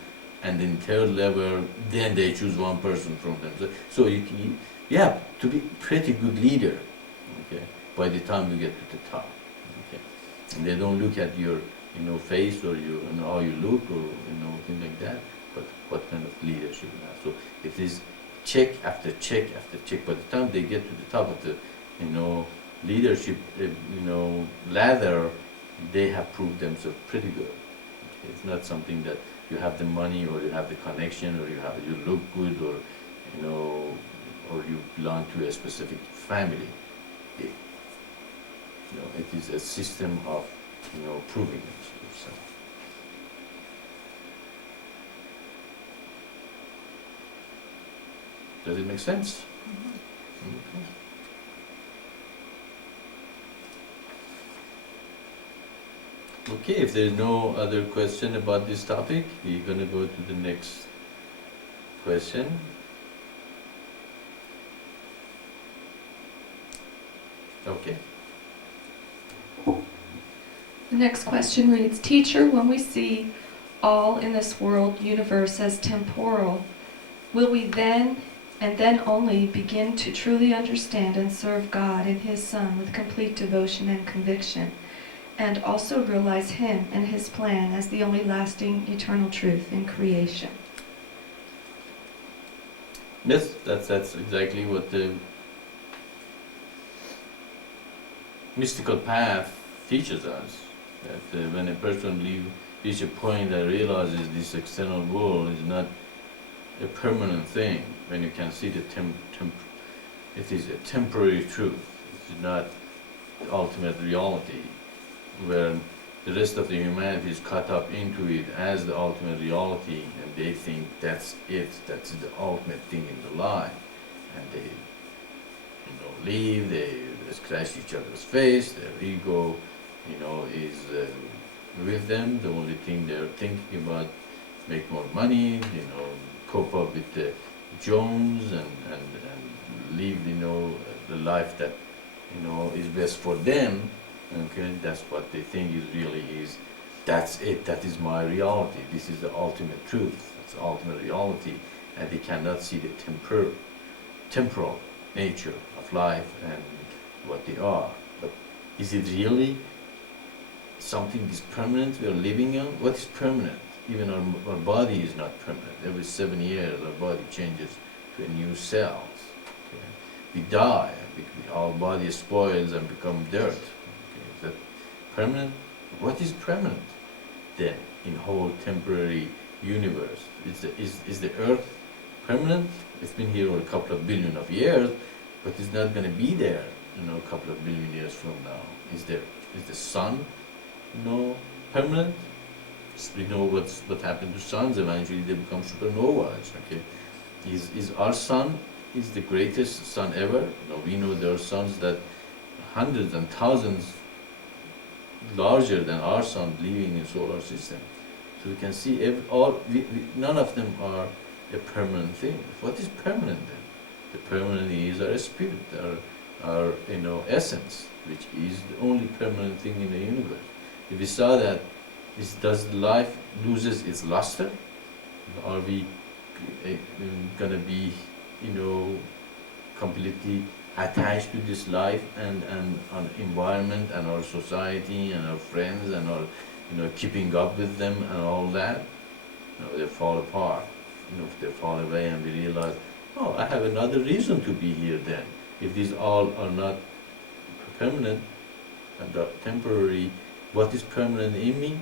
and then third level, then they choose one person from them. So you have to be pretty good leader, okay, by the time you get to the top, okay. And they don't look at your, face or your, how you look or, things like that, but what kind of leadership you have. So it is check after check after check. By the time they get to the top of the, leadership, ladder, they have proved themselves pretty good. Okay? It's not something that you have the money or you have the connection or you look good or, or you belong to a specific family. It is a system of, proving yourself. Does it make sense? Okay. Okay, if there is no other question about this topic, we're going to go to the next question. Okay. The next question reads, Teacher, when we see all in this world, universe as temporal, will we then and then only begin to truly understand and serve God and His Son with complete devotion and conviction, and also realize Him and His plan as the only lasting eternal truth in creation? Yes, that's exactly what the mystical path teaches us. That when a person reaches a point that realizes this external world is not a permanent thing, when you can see the it is a temporary truth. It is not the ultimate reality, where the rest of the humanity is caught up into it as the ultimate reality, and they think that's it, that's the ultimate thing in the life, and they leave, they scratch each other's face, their ego, is with them. The only thing they're thinking about, make more money, cope up with the Jones and live, the life that, is best for them. Okay, that's what they think is. That's it. That is my reality. This is the ultimate truth. That's the ultimate reality, and they cannot see the temporal nature of life and what they are. But is it really something is permanent we are living on? What is permanent? Even our body is not permanent. Every 7 years our body changes to a new cells. Okay? We die, our body spoils and become dirt. Okay? Is that permanent? What is permanent then in whole temporary universe? Is the earth permanent? It's been here for a couple of billion of years, but it's not going to be there, a couple of billion years from now. Is the sun, permanent? We know what happened to suns. Eventually, they become supernovas. Okay, is our sun is the greatest sun ever? No, we know there are suns that hundreds and thousands larger than our sun living in solar system. So we can see none of them are a permanent thing. What is permanent then? The permanent is our spirit, our essence, which is the only permanent thing in the universe. If we saw that, does life loses its luster? Are we gonna be, completely attached to this life and our environment and our society and our friends and our, keeping up with them and all that? No, they fall apart. If they fall away and we realize, oh, I have another reason to be here then. If these all are not permanent and are temporary, what is permanent in me?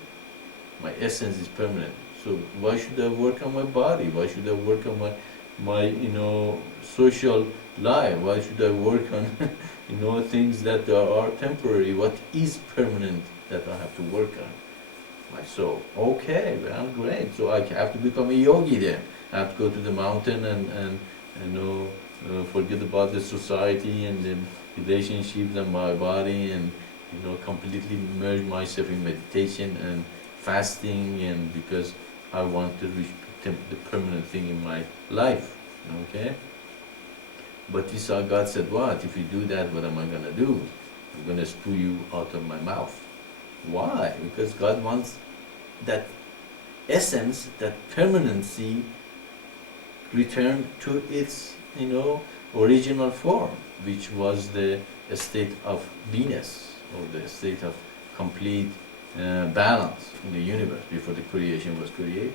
My essence is permanent. So why should I work on my body? Why should I work on my social life? Why should I work on things that are temporary? What is permanent that I have to work on? my soul. Okay, well, great. So I have to become a yogi then. I have to go to the mountain and forget about the society and the relationships and my body and completely merge myself in meditation and fasting, and because I want to reach the permanent thing in my life. Okay? But this God said, what? If you do that, what am I going to do? I'm going to spew you out of my mouth. Why? Because God wants that essence, that permanency, return to its, original form, which was the state of Venus, or the state of complete balance in the universe before the creation was created.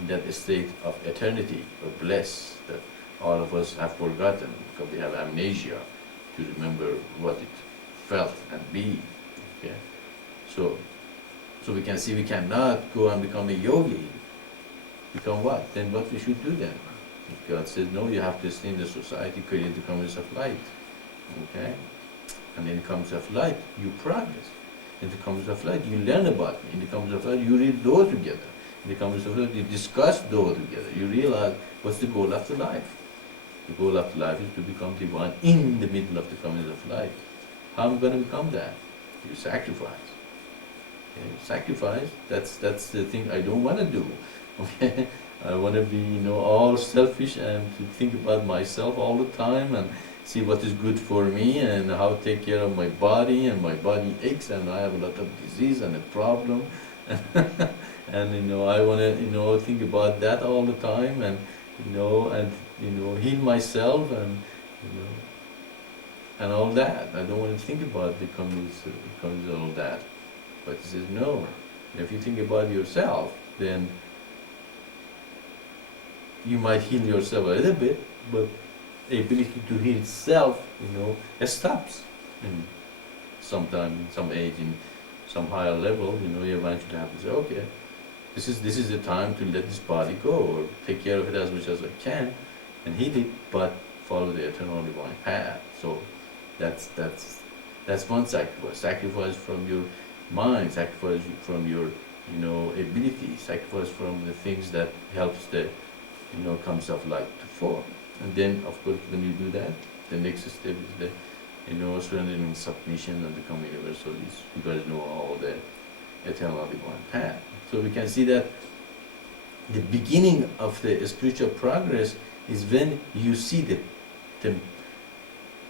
In that state of eternity or bliss that all of us have forgotten because we have amnesia to remember what it felt and be. Okay, so we can see we cannot go and become a yogi. Become what? Then what we should do then? God says, no, you have to stay in the society, create the community of light. Okay? And in the community of light, you progress. In the community of light, you learn about me. In the community of light, you read Dhamma together. In the community of light, you discuss Dhamma together. You realize what's the goal of the life. The goal of life is to become divine in the middle of the community of life. How am I going to become that? You sacrifice. Okay? Sacrifice, that's the thing I don't want to do. Okay? I want to be, all selfish and to think about myself all the time and see what is good for me and how to take care of my body, and my body aches and I have a lot of disease and a problem. And I want to think about that all the time and heal myself and and all that. I don't want to think about the community all that. But he says no. If you think about yourself, then you might heal yourself a little bit, but the ability to heal self, stops. And sometime, in some age, in some higher level, you eventually have to say, okay, this is the time to let this body go, or take care of it as much as I can, and heal it, but follow the eternal divine path. So that's one sacrifice. Sacrifice from your mind, sacrifice from your ability, sacrifice from the things that helps the comes of light to form. And then, of course, when you do that, the next step is the, surrendering and submission and become universal. You guys know all the eternal divine path. So we can see that the beginning of the spiritual progress is when you see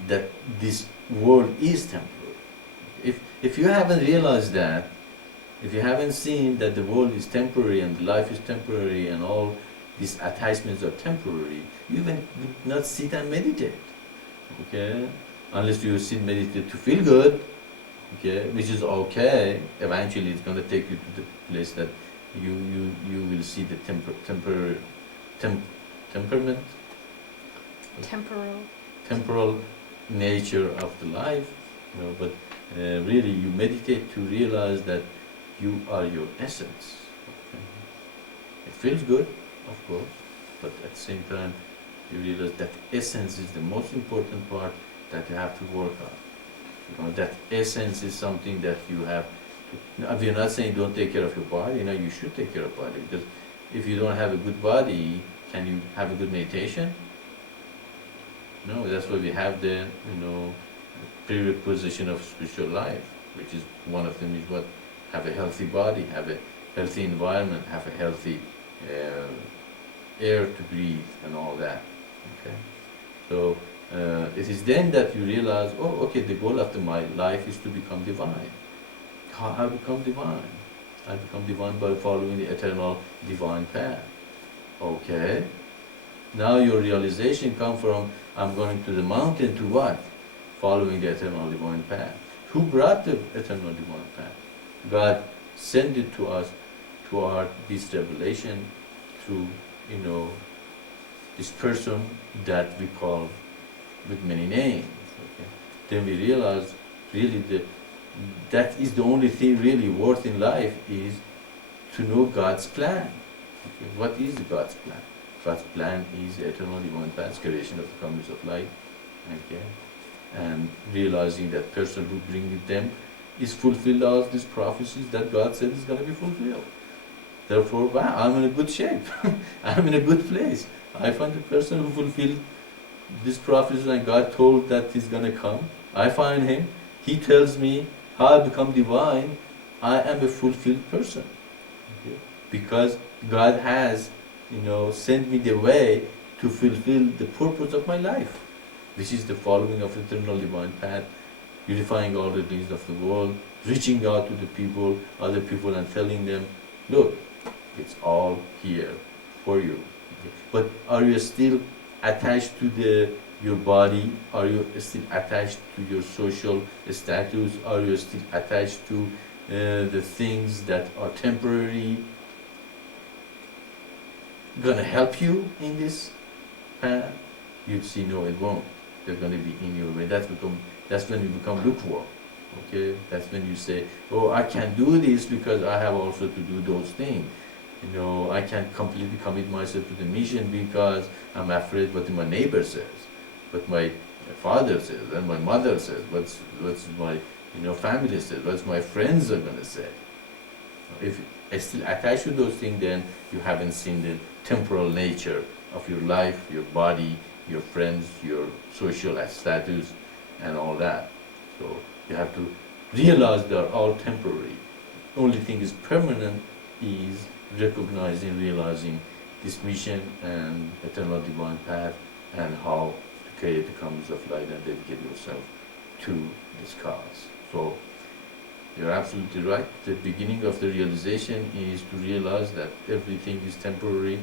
that this world is temporary. If you haven't realized that, if you haven't seen that the world is temporary and life is temporary and all these attachments are temporary, you even would not sit and meditate, okay? Unless you sit and meditate to feel good, okay, which is okay. Eventually it's going to take you to the place that you will see the temperament, temporal nature of the life, but really you meditate to realize that you are your essence. Okay? It feels good, of course, but at the same time you realize that essence is the most important part that you have to work on. That essence is something that you have to, we're not saying don't take care of your body, you should take care of your body, because if you don't have a good body, can you have a good meditation? No, that's why we have the prerequisition of spiritual life, which is one of them is what? Have a healthy body, have a healthy environment, have a healthy air to breathe and all that. Okay, so it is then that you realize, oh, okay, the goal of my life is to become divine. How I become divine? I become divine by following the eternal divine path. Okay, now your realization comes from, I'm going to the mountain to what? Following the eternal divine path. Who brought the eternal divine path? God sent it to us, to this revelation through, this person that we call with many names. Okay? Then we realize really that is the only thing really worth in life, is to know God's plan. Okay? What is God's plan? God's plan is the eternal divine path, creation of the community of light. Okay? And realizing that person who brings them is fulfilled all these prophecies that God said is going to be fulfilled. Therefore, wow, I'm in a good shape. I'm in a good place. I find the person who fulfilled this prophecy and God told that he's going to come. I find him. He tells me how I become divine. I am a fulfilled person. Okay? Because God has, sent me the way to fulfill the purpose of my life, which is the following of eternal divine path, unifying all the things of the world, reaching out to the people, other people, and telling them, look, it's all here for you. Okay? But are you still attached to your body? Are you still attached to your social status? Are you still attached to the things that are temporary, gonna help you in this path? You'd see, no, it won't. They're gonna be in your way. That's when you become lukewarm. Okay? That's when you say, oh, I can't do this because I have also to do those things. I can't completely commit myself to the mission because I'm afraid what my neighbor says, what my father says, and my mother says, what's my family says, what my friends are gonna say. If I still attach to those things, then you haven't seen the temporal nature of your life, your body, your friends, your social status, and all that. So you have to realize they are all temporary. Only thing is permanent is recognizing, realizing this mission and eternal divine path, and how to create the commons of light and dedicate yourself to this cause. So you're absolutely right. The beginning of the realization is to realize that everything is temporary,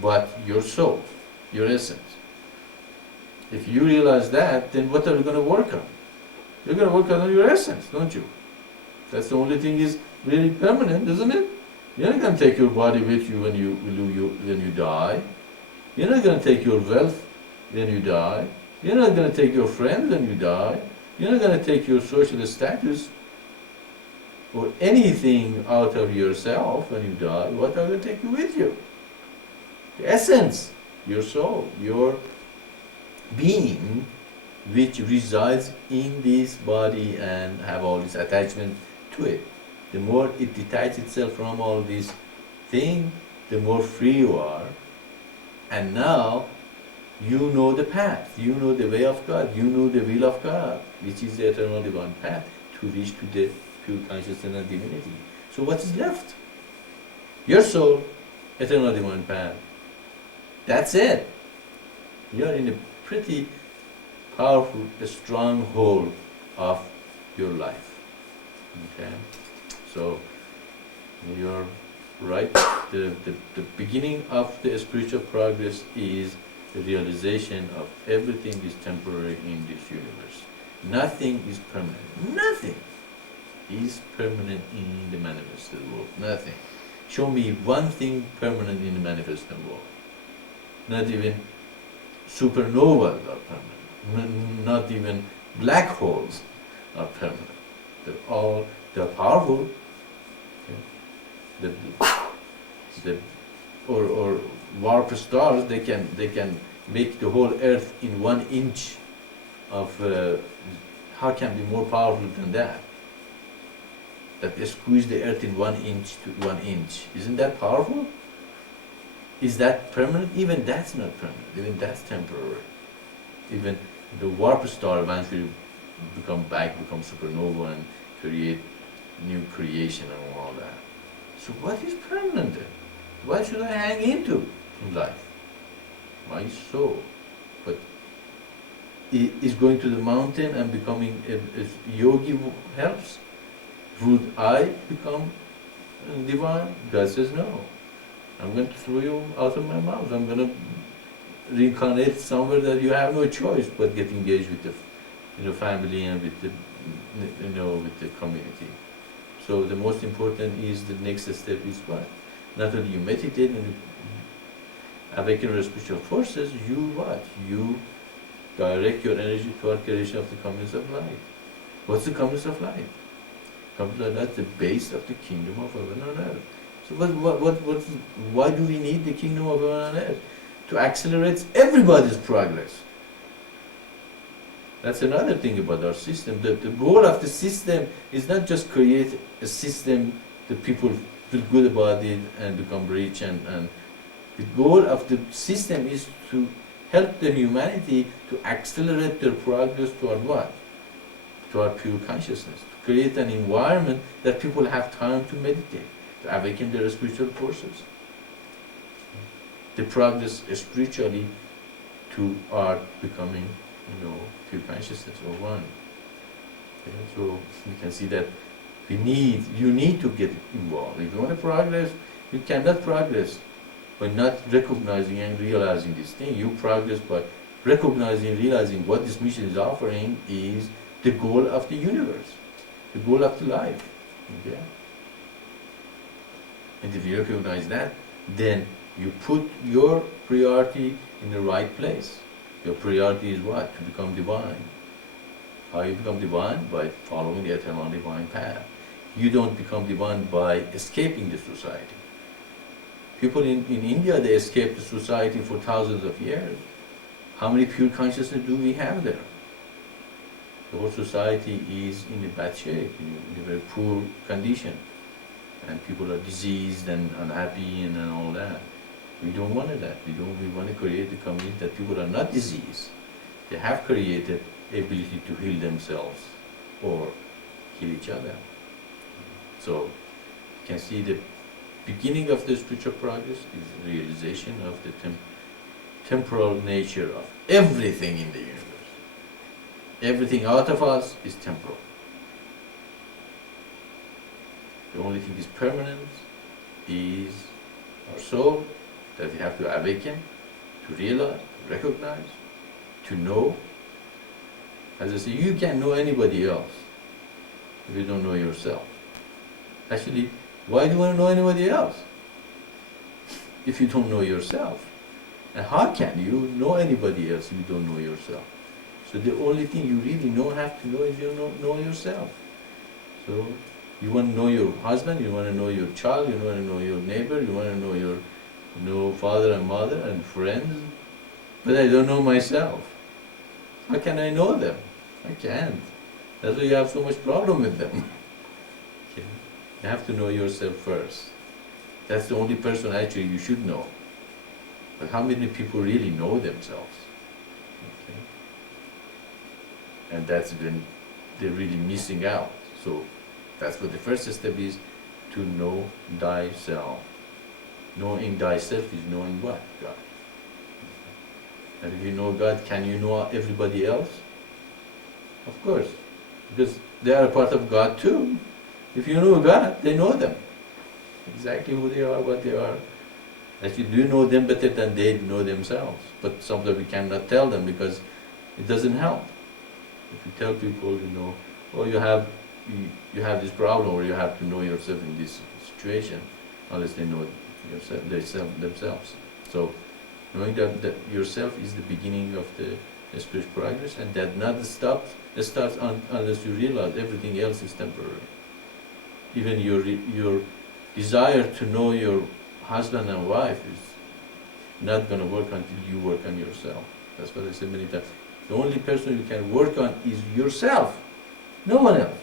but your soul, your essence. If you realize that, then what are you going to work on? You're going to work on your essence, don't you? That's the only thing is really permanent, isn't it? You're not going to take your body with you when you die. You're not going to take your wealth when you die. You're not going to take your friends when you die. You're not going to take your social status or anything out of yourself when you die. What are you going to take with you? The essence, your soul, your being, which resides in this body and have all this attachment to it. The more it detaches itself from all these things, the more free you are. And now you know the path, you know the way of God, you know the will of God, which is the eternal divine path to reach to the pure consciousness and divinity. So what is left? Your soul, eternal divine path. That's it. You are in a pretty powerful stronghold of your life. Okay? So you're right. The beginning of the spiritual progress is the realization of everything is temporary in this universe. Nothing is permanent. Nothing is permanent in the manifested world. Nothing. Show me one thing permanent in the manifested world. Not even supernovas are permanent. Not even black holes are permanent. They're powerful. Or warp stars, they can make the whole Earth in 1 inch of. How can be more powerful than that? That they squeeze the Earth in 1 inch to 1 inch. Isn't that powerful? Is that permanent? Even that's not permanent. Even that's temporary. Even the warp star eventually become supernova and create new creation and all that. So what is permanent then? What should I hang into in life? My soul. But is going to the mountain and becoming a yogi helps? Would I become divine? God says no. I'm going to throw you out of my mouth. I'm going to reincarnate somewhere that you have no choice but get engaged with the family and with the with the community. So the most important is the next step is what? Not only you meditate and awaken your spiritual forces, you what? You direct your energy toward creation of the commons of light. What's the commons of light? Commons of light is the base of the kingdom of heaven and earth. So why do we need the kingdom of heaven and earth? To accelerate everybody's progress. That's another thing about our system. The goal of the system is not just create a system that people feel good about it and become rich, and the goal of the system is to help the humanity to accelerate their progress toward what? Toward pure consciousness. To create an environment that people have time to meditate, to awaken their spiritual forces. The progress spiritually to art becoming, pure consciousness or one. Okay, so we can see that you need to get involved. If you want to progress, you cannot progress by not recognizing and realizing this thing. You progress by recognizing, realizing what this mission is offering is the goal of the universe, the goal of the life. Okay? And if you recognize that, then you put your priority in the right place. Your priority is what? To become divine. How you become divine? By following the eternal divine path. You don't become divine by escaping the society. People in India, they escaped the society for thousands of years. How many pure consciousness do we have there? The whole society is in a bad shape, in a very poor condition. And people are diseased and unhappy and all that. We don't want that. We want to create a community that people are not diseased. They have created ability to heal themselves or heal each other. So you can see the beginning of the spiritual progress is the realization of the temporal nature of everything in the universe. Everything out of us is temporal. The only thing is permanent is our soul, that we have to awaken, to realize, to recognize, to know. As I say, you can't know anybody else if you don't know yourself. Actually, why do you want to know anybody else if you don't know yourself? And how can you know anybody else if you don't know yourself? So the only thing you really have to know is you know yourself. So you want to know your husband, you want to know your child, you want to know your neighbor, you want to know your father and mother and friends, but I don't know myself. How can I know them? I can't. That's why you have so much problem with them. Okay. You have to know yourself first. That's the only person actually you should know. But how many people really know themselves? Okay. And that's when they're really missing out. So that's what the first step is, to know thyself. Knowing thyself is knowing what? God. And if you know God, can you know everybody else? Of course, because they are a part of God too. If you know God, they know them. Exactly who they are, what they are. Actually, do you know them better than they know themselves? But sometimes we cannot tell them because it doesn't help. If you tell people, oh, you have this problem, or you have to know yourself in this situation, unless they know themselves. So knowing that yourself is the beginning of the spiritual progress, and that not starts unless you realize everything else is temporary. Even your desire to know your husband and wife is not going to work until you work on yourself. That's what I said many times. The only person you can work on is yourself, no one else.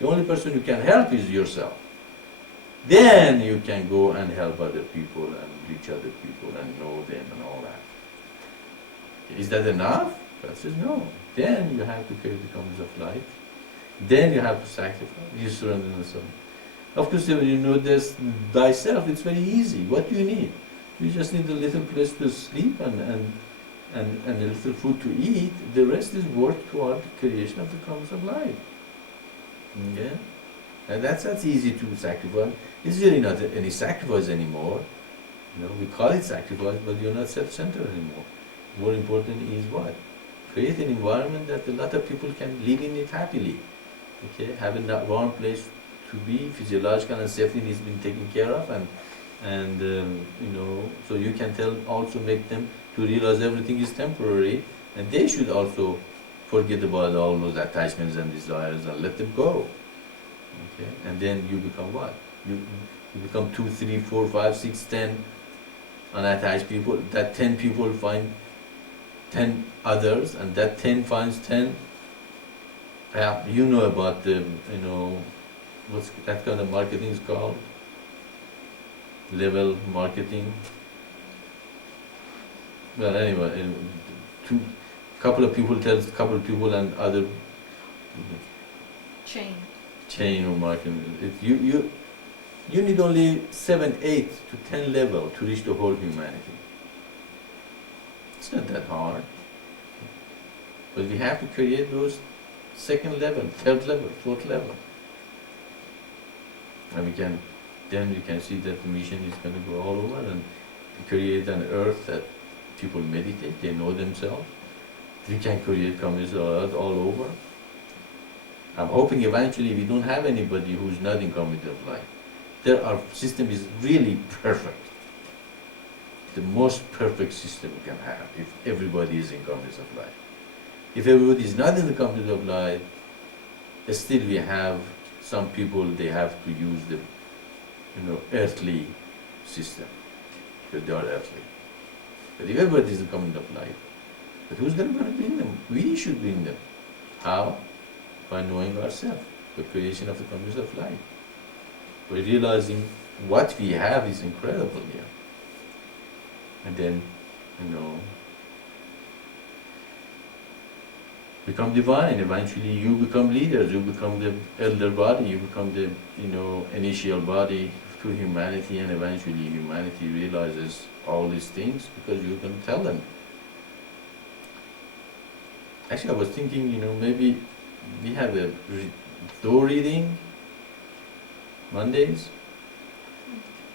The only person you can help is yourself. Then you can go and help other people and reach other people and know them and all that. Is that enough? God says no. Then you have to carry the garments of light. Then you have to sacrifice. You surrender yourself. Of course, when you know this thyself, it's very easy. What do you need? You just need a little place to sleep and a little food to eat. The rest is work toward the creation of the garments of light. Yeah? And that's easy to sacrifice. It's really not any sacrifice anymore. We call it sacrifice, but you're not self-centered anymore. More important is what? Create an environment that a lot of people can live in it happily. Okay, having that one place to be, physiological and safety needs been taken care of, and so you can also make them to realize everything is temporary, and they should also forget about all those attachments and desires and let them go. Okay, and then you become what? You become 2, 3, 4, 5, 6, 10 unattached people. That 10 people find 10 others, and that 10 finds 10 You know about the, what's that kind of marketing is called? Level marketing. Well, anyway, two couple of people tells couple of people and other chain of marketing. You need only 7, 8 to 10 level to reach the whole humanity. It's not that hard. But we have to create those second level, third level, fourth level. And then we can see that the mission is going to go all over and create an earth that people meditate, they know themselves. We can create communities all over. I'm hoping eventually we don't have anybody who's not in community of life. Our system is really perfect. The most perfect system we can have if everybody is in community of life. If everybody is not in the community of life, still we have some people, they have to use the earthly system, because they are earthly. But if everybody is in the community of life, but who's going to bring them? We should bring them. How? By knowing ourselves, the creation of the community of life. By realizing what we have is incredible here. And then, become divine. Eventually you become leaders, you become the elder body, you become the, initial body to humanity, and eventually humanity realizes all these things because you can tell them. Actually, I was thinking, maybe we have a door reading Mondays.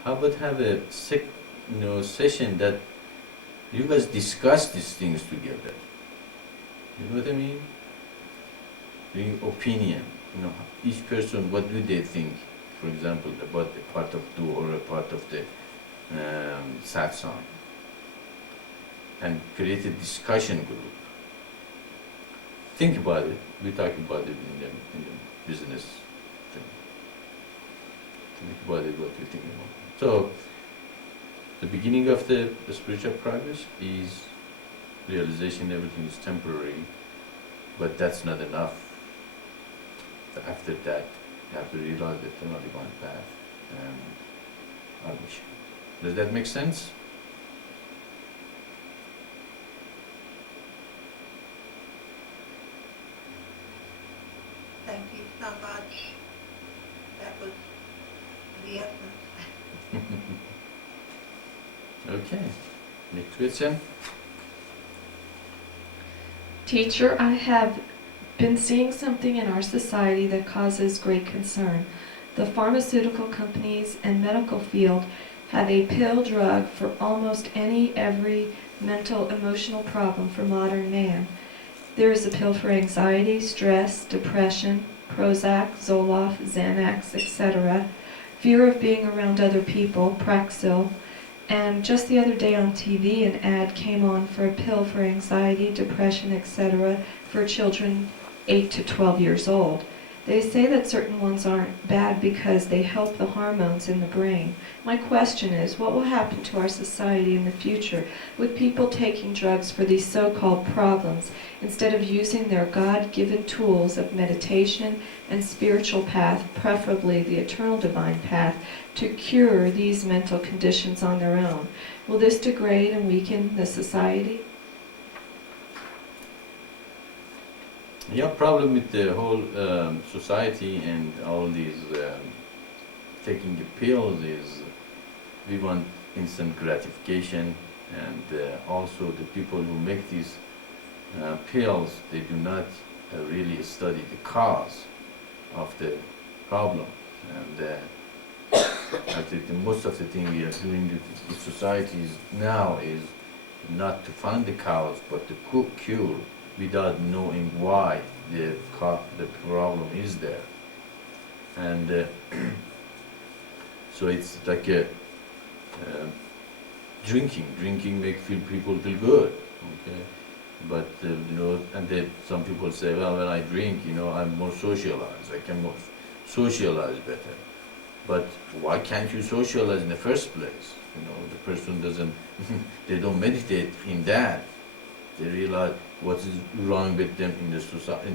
How about have a session that you guys discuss these things together? You know what I mean? Bring opinion. Each person, what do they think, for example, about a part of do or a part of the Satsang, and create a discussion group. Think about it. We talk about it in the business thing. Think about it, what you think about. So, the beginning of the spiritual progress is realization everything is temporary, but that's not enough. After that, you have to realize the eternal divine path and our mission. Does that make sense? Thank you so much. That was the essence. Okay. Next question. Teacher, I have been seeing something in our society that causes great concern. The pharmaceutical companies and medical field have a pill drug for almost every mental, emotional problem for modern man. There is a pill for anxiety, stress, depression, Prozac, Zoloft, Xanax, etc., fear of being around other people, Praxil, and just the other day on TV an ad came on for a pill for anxiety, depression, etc. for children 8 to 12 years old. They say that certain ones aren't bad because they help the hormones in the brain. My question is, what will happen to our society in the future with people taking drugs for these so-called problems instead of using their God-given tools of meditation and spiritual path, preferably the eternal divine path, to cure these mental conditions on their own? Will this degrade and weaken the society? Yeah, problem with the whole society and all these taking the pills is we want instant gratification, and also the people who make these pills, they do not really study the cause of the problem. And I think most of the thing we are doing with societies now is not to find the cause, but to cure, without knowing why the problem is there. And so it's like a drinking make people feel good, okay? But and then some people say, well, when I drink, I'm more socialized, I can more socialize better. But why can't you socialize in the first place? The person doesn't, they don't meditate in that. They realize what is wrong with them in the society,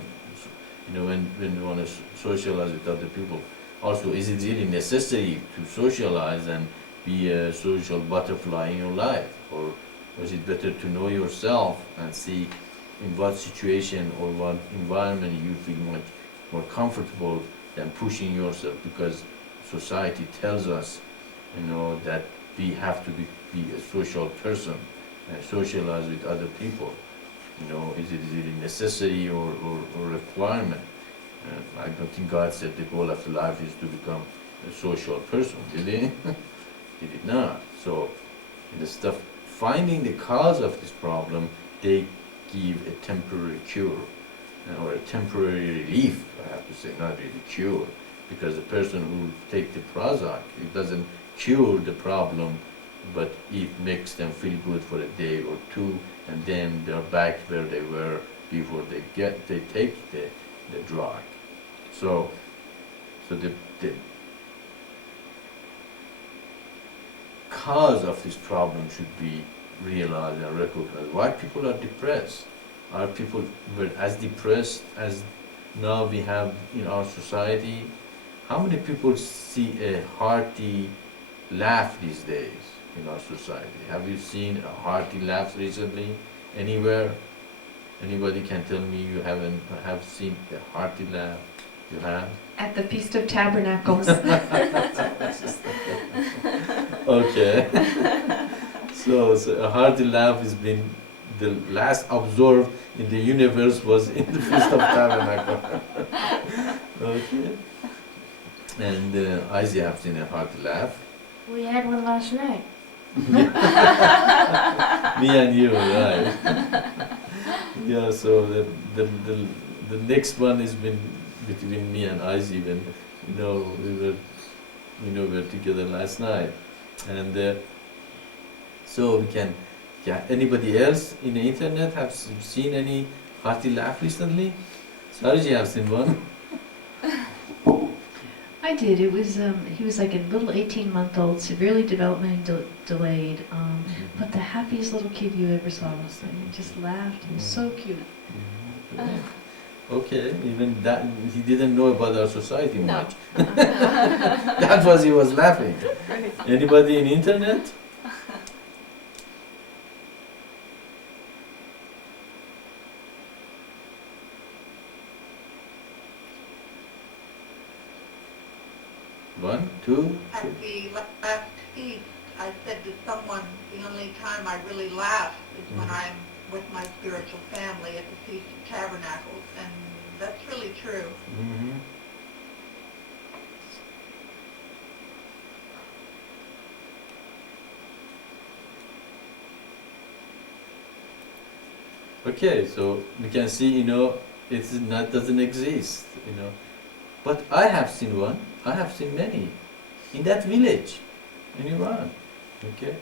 when you want to socialize with other people. Also, is it really necessary to socialize and be a social butterfly in your life? Or is it better to know yourself and see in what situation or what environment you feel much more comfortable than pushing yourself? Because society tells us, that we have to be a social person and socialize with other people. Is it really necessary or requirement? I don't think God said the goal of life is to become a social person, did He? He did not. So, instead of finding the cause of this problem, they give a temporary cure or a temporary relief, I have to say, not really cure, because the person who take the Prozac, it doesn't cure the problem, but it makes them feel good for a day or two, and then they're back where they were before they take the drug. So the cause of this problem should be realized and recognized. Why people are depressed? Are people were as depressed as now we have in our society? How many people see a hearty laugh these days in our society? Have you seen a hearty laugh recently anywhere? Anybody can tell me you have seen a hearty laugh? You have? At the Feast of Tabernacles. Okay. So a hearty laugh has been the last observed in the universe was in the Feast of Tabernacle. Okay. And Izzy have seen a hearty laugh. We had one last night. Me and you, right? Yeah. So the next one has been between me and Izzy when we were together last night, and so we can. Yeah. Anybody else in the internet have seen any hearty laugh recently? Sorry, you have seen one. I did. It was he was like a little 18-month-old, severely developmentally delayed, but the happiest little kid you ever saw. And he just laughed. He was so cute. Okay, even that he didn't know about our society No. much. That was he was laughing. Anybody in internet? One, two, At the last feast, I said to someone, the only time I really laugh is when I'm with my spiritual family at the Feast of Tabernacles, and that's really true. Mm-hmm. Okay, so we can see, it's not doesn't exist, But I have seen one. I have seen many in that village in Iran. Okay,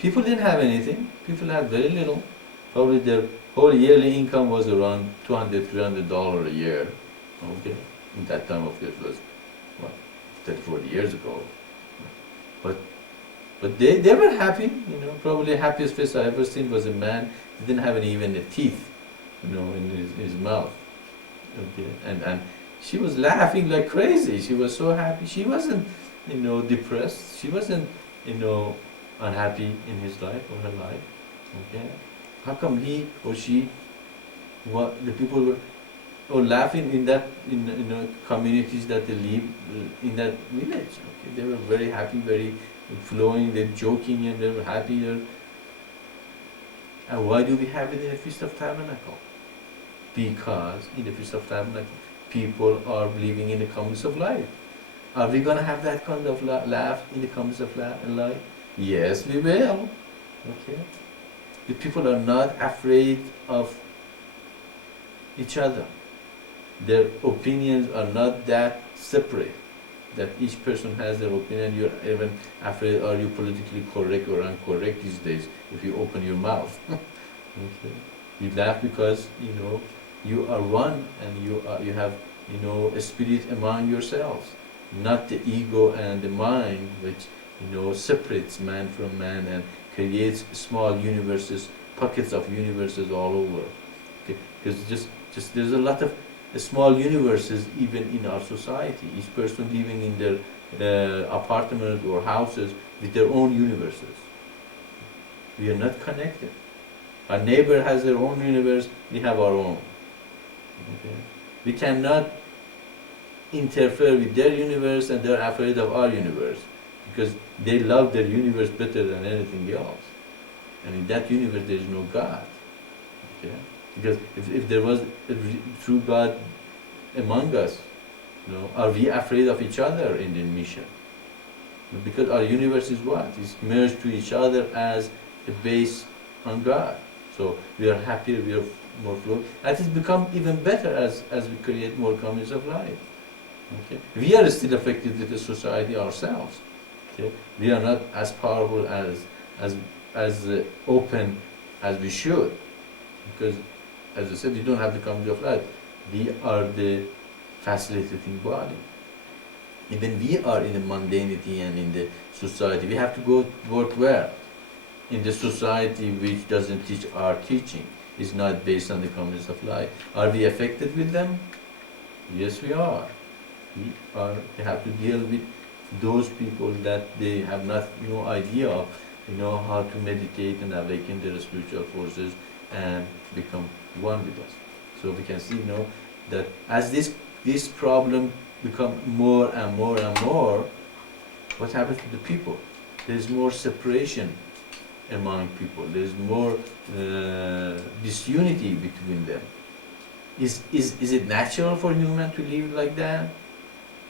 people didn't have anything. People had very little. Probably their whole yearly income was around $200, $300 a year. Okay, in that time of it was what 30, 40 years ago. But they were happy. Probably the happiest face I ever seen was a man. He didn't have even a teeth, in his mouth. Okay, and she was laughing like crazy. She was so happy. She wasn't, depressed. She wasn't, unhappy in his life or her life. Okay, how come he or she, the people were laughing in that communities that they live in that village? Okay, they were very happy, very flowing. They're joking and they were happy. And why do we have it in the Feast of Tabernacle? Because in the Feast of Tabernacle, people are living in the commons of life. Are we going to have that kind of laugh in the commons of life? Yes, we will. Okay. The people are not afraid of each other. Their opinions are not that separate, that each person has their opinion. You're even afraid, are you politically correct or incorrect these days if you open your mouth? Okay. You laugh because, you are one and you have, a spirit among yourselves, not the ego and the mind which, separates man from man and creates small universes, pockets of universes all over. Okay? Because just there's a lot of small universes even in our society. Each person living in their apartments or houses with their own universes. We are not connected. Our neighbor has their own universe, we have our own. Okay? We cannot interfere with their universe and they're afraid of our universe because they love their universe better than anything else. And in that universe there is no God. Okay? Because if there was a true God among us, you know, are we afraid of each other in the mission? Because our universe is what? It's merged to each other as a base on God. So we are happier, we are more flow. And it's become even better as we create more communities of life. Okay? We are still affected with the society ourselves. Okay? We are not as powerful as open as we should. Because, as I said, we don't have the community of life. We are the facilitating body. Even we are in the mundanity and in the society. We have to go work where? In the society which doesn't teach our teaching. Is not based on the communities of life. Are we affected with them? Yes, we are. We have to deal with those people that they have no idea of, how to meditate and awaken their spiritual forces and become one with us. So we can see, that as this problem become more and more and more, what happens to the people? There is more separation among people. There is more disunity between them. Is it natural for human to live like that?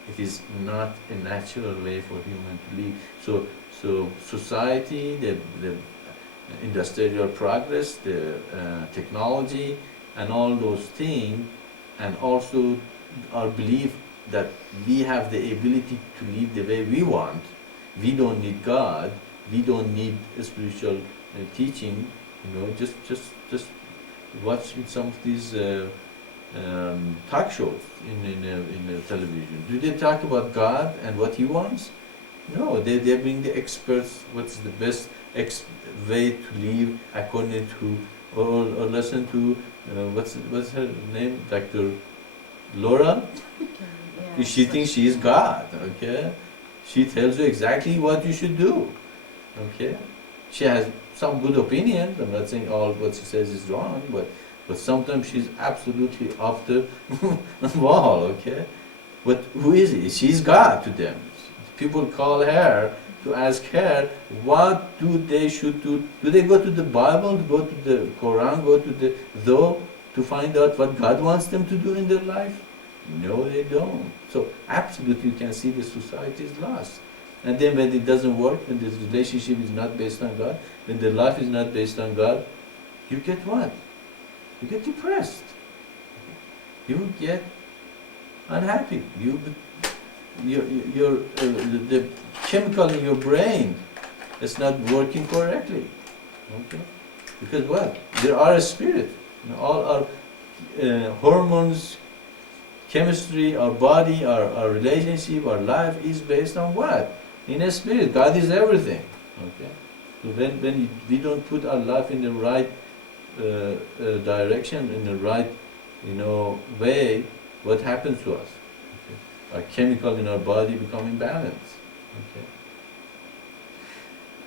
It is not a natural way for human to live. So society, the industrial progress, the technology, and all those things, and also our belief that we have the ability to live the way we want. We don't need God. We don't need a spiritual teaching. Just watch some of these talk shows in the television. Do they talk about God and what He wants? No, they bring the experts. What's the best way to live according to, or listen to what's her name, Dr. Laura? Yeah, She thinks she is God. Okay, she tells you exactly what you should do. Okay, she has some good opinions. I'm not saying all what she says is wrong, but sometimes she's absolutely off the wall. Okay, but who is he? She's God to them. People call her to ask her what they should do. Do they go to the Bible, go to the Quran, go to the Zohar to find out what God wants them to do in their life? No, they don't. So absolutely you can see the society is lost. And then when it doesn't work, when this relationship is not based on God, when the life is not based on God, you get what? You get depressed. You get unhappy. The chemical in your brain is not working correctly. Okay? Because what? There are a spirit. All our hormones, chemistry, our body, our relationship, our life is based on what? In a spirit. God is everything. Okay? So when we don't put our life in the right direction, in the right way, what happens to us? Okay? Our chemical in our body become imbalanced. Okay?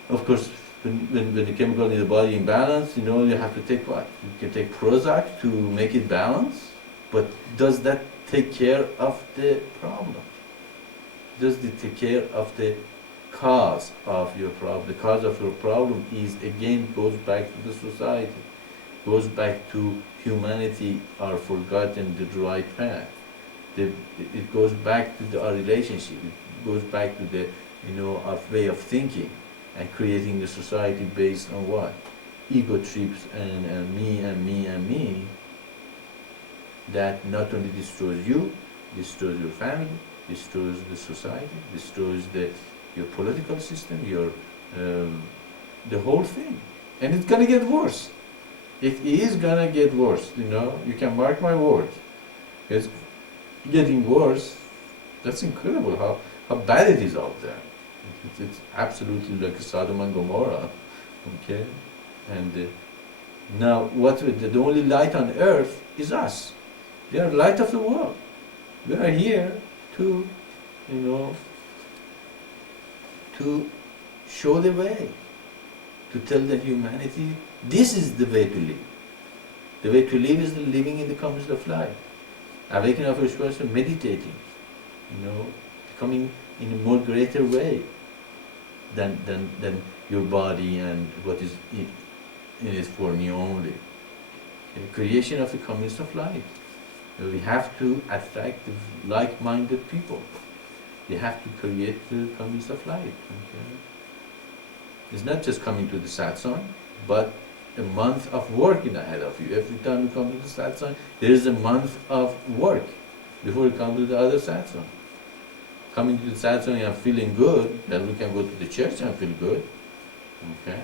Of course, when the chemical in the body imbalance, you have to take what? You can take Prozac to make it balance, but does that take care of the problem? Does it take care of the cause of your problem? The cause of your problem is, again, goes back to the society, goes back to humanity are forgotten the right path. It goes back to our relationship. It goes back to the our way of thinking and creating a society based on what? Ego trips and me and me and me. That not only destroys you, destroys your family, destroys the society, destroys your political system, the whole thing. And it's gonna get worse. It is gonna get worse, you can mark my words. It's getting worse. That's incredible how bad it is out there. It's absolutely like Sodom and Gomorrah, okay? And now the only light on earth is us. They are light of the world. We are here to, to show the way, to tell the humanity this is the way to live. The way to live is living in the communist of life. Awakening of each person, meditating, becoming in a more greater way than your body and what is in it for me only. Okay? Creation of the communist of life. We have to attract the like-minded people. We have to create the communist of life. Okay? It's not just coming to the satsang, but a month of work in ahead of you. Every time you come to the satsang, there is a month of work before you come to the other satsang. Coming to the satsang and feeling good, then we can go to the church and feel good. Okay?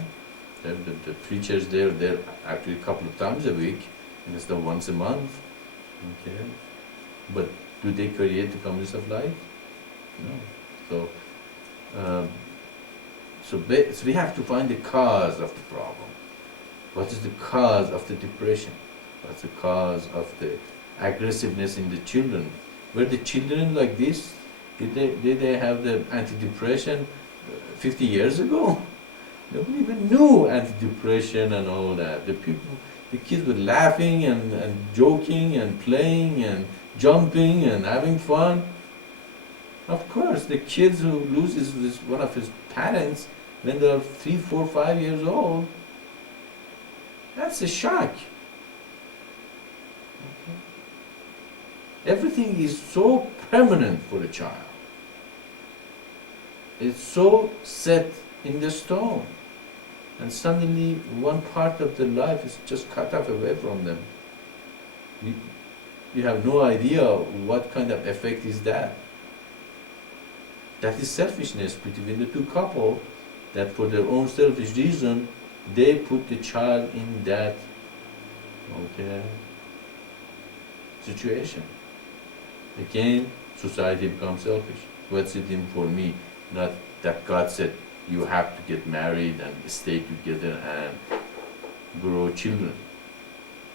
The preachers they're actually a couple of times a week instead of once a month. Okay? But do they create the communist of life? No. So we have to find the cause of the problem. What is the cause of the depression? What's the cause of the aggressiveness in the children? Were the children like this? Did they have the antidepressant 50 years ago? Nobody even knew antidepressant and all that. The kids were laughing and joking and playing and jumping and having fun. Of course, the kids who loses one of his parents when they're 3, 4, 5 years old, that's a shock. Okay. Everything is so permanent for a child. It's so set in the stone. And suddenly one part of their life is just cut off away from them. You have no idea what kind of effect is that. That is selfishness between the two couple, that for their own selfish reason, they put the child in that situation. Again, society becomes selfish. What's it in for me? Not that God said you have to get married and stay together and grow children.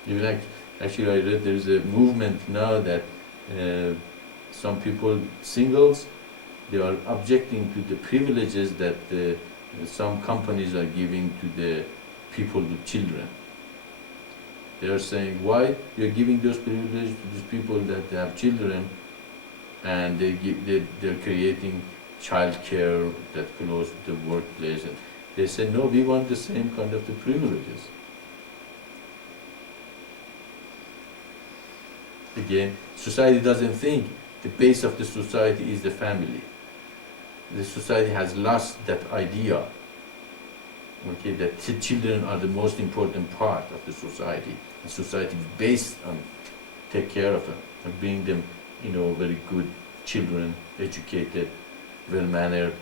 Even actually, I read there is a movement now that some people, singles, they are objecting to the privileges that some companies are giving to the people with children. They are saying, why you're giving those privileges to these people that have children, and they're creating child care that close to the workplace. And they say, no, we want the same kind of the privileges. Again, society doesn't think the base of the society is the family. The society has lost that idea, that children are the most important part of the society. And society is based on take care of them and bring them, very good children, educated, well-mannered,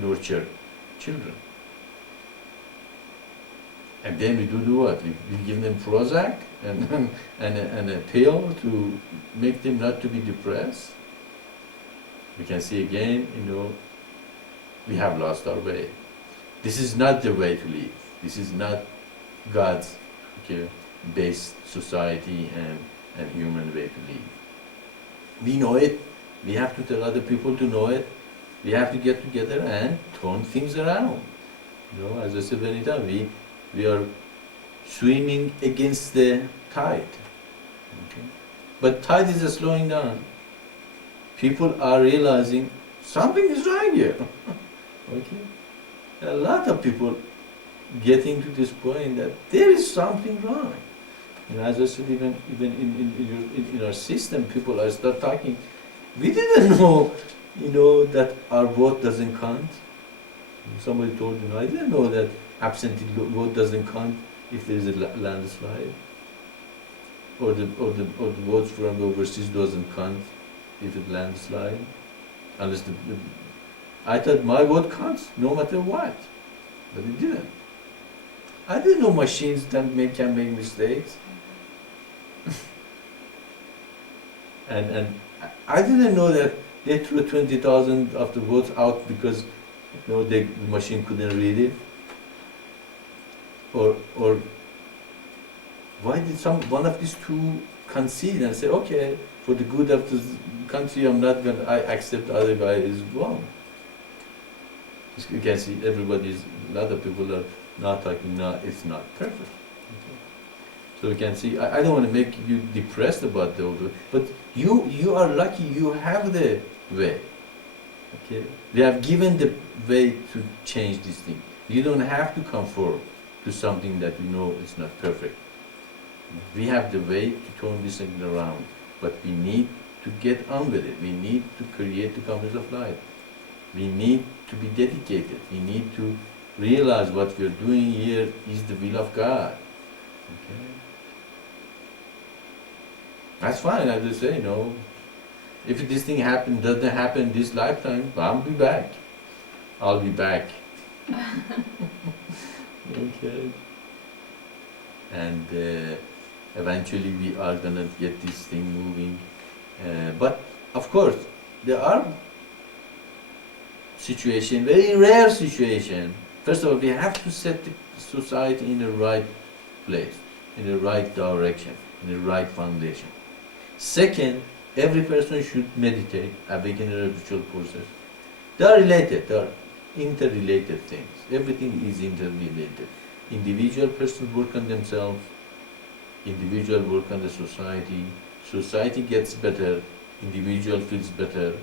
nurture children. And then we do what? We give them Prozac and a pill to make them not to be depressed. We can see again, we have lost our way. This is not the way to live. This is not God's based society and human way to live. We know it. We have to tell other people to know it. We have to get together and turn things around. As I said many times, we are swimming against the tide. Okay? But tide is slowing down. People are realizing something is wrong here. Okay? A lot of people getting to this point that there is something wrong. As I said, even in our system, people are start talking. We didn't know, that our vote doesn't count. Somebody told me, I didn't know that absentee vote doesn't count if there is a landslide, or the votes from overseas doesn't count if it landslide, unless I thought my vote counts no matter what, but it didn't. I didn't know machines can make mistakes, and I didn't know that they threw 20,000 of the votes out because the machine couldn't read it. Or Why did one of these two concede and say, okay, for the good of the country, I accept the other guy is wrong. You can see a lot of people are not talking, no, it's not perfect. Okay. So you can see, I don't want to make you depressed about the old way, but you are lucky you have the way. Okay? We have given the way to change this thing. You don't have to conform to something that you know is not perfect. We have the way to turn this thing around, but we need to get on with it. We need to create the commerce of life. We need to be dedicated. We need to realize what we are doing here is the will of God. Okay? That's fine. I just say, if this thing doesn't happen this lifetime, I'll be back. I'll be back. Okay. And eventually we are gonna get this thing moving. But of course, there are situations, very rare situations. First of all, we have to set the society in the right place, in the right direction, in the right foundation. Second, every person should meditate, awaken a ritual process. They are related, they are interrelated things. Everything is interrelated. Individual persons work on themselves, individual work on the society, society gets better, individual feels better,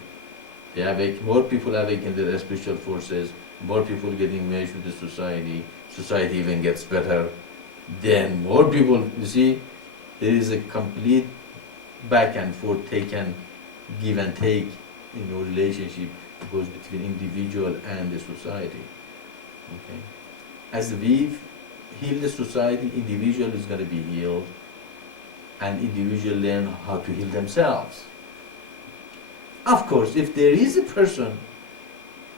more people awaken their spiritual forces, more people get engaged with the society even gets better, then more people, you see, there is a complete back and forth, give and take relationship goes between individual and the society. Okay? As we heal the society, individual is going to be healed, and individual learn how to heal themselves. Of course, if there is a person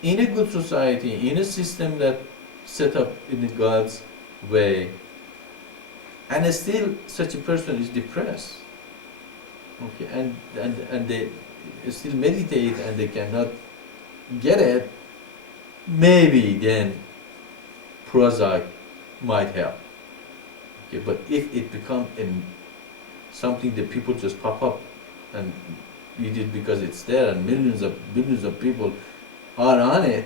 in a good society, in a system that set up in God's way, and still such a person is depressed, okay, and they still meditate and they cannot get it, maybe then Prozac might help. Okay, but if it becomes something that people just pop up and eat it because it's there and billions of people are on it,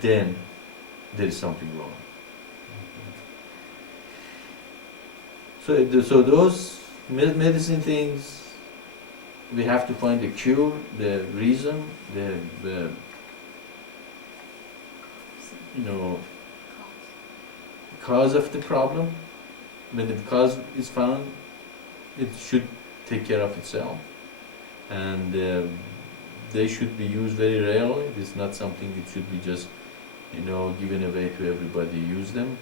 then there is something wrong. So those medicine things, we have to find the cure, the reason, the cause of the problem. When the cause is found, it should take care of itself, and they should be used very rarely. It's not something that should be just given away to everybody. Use them,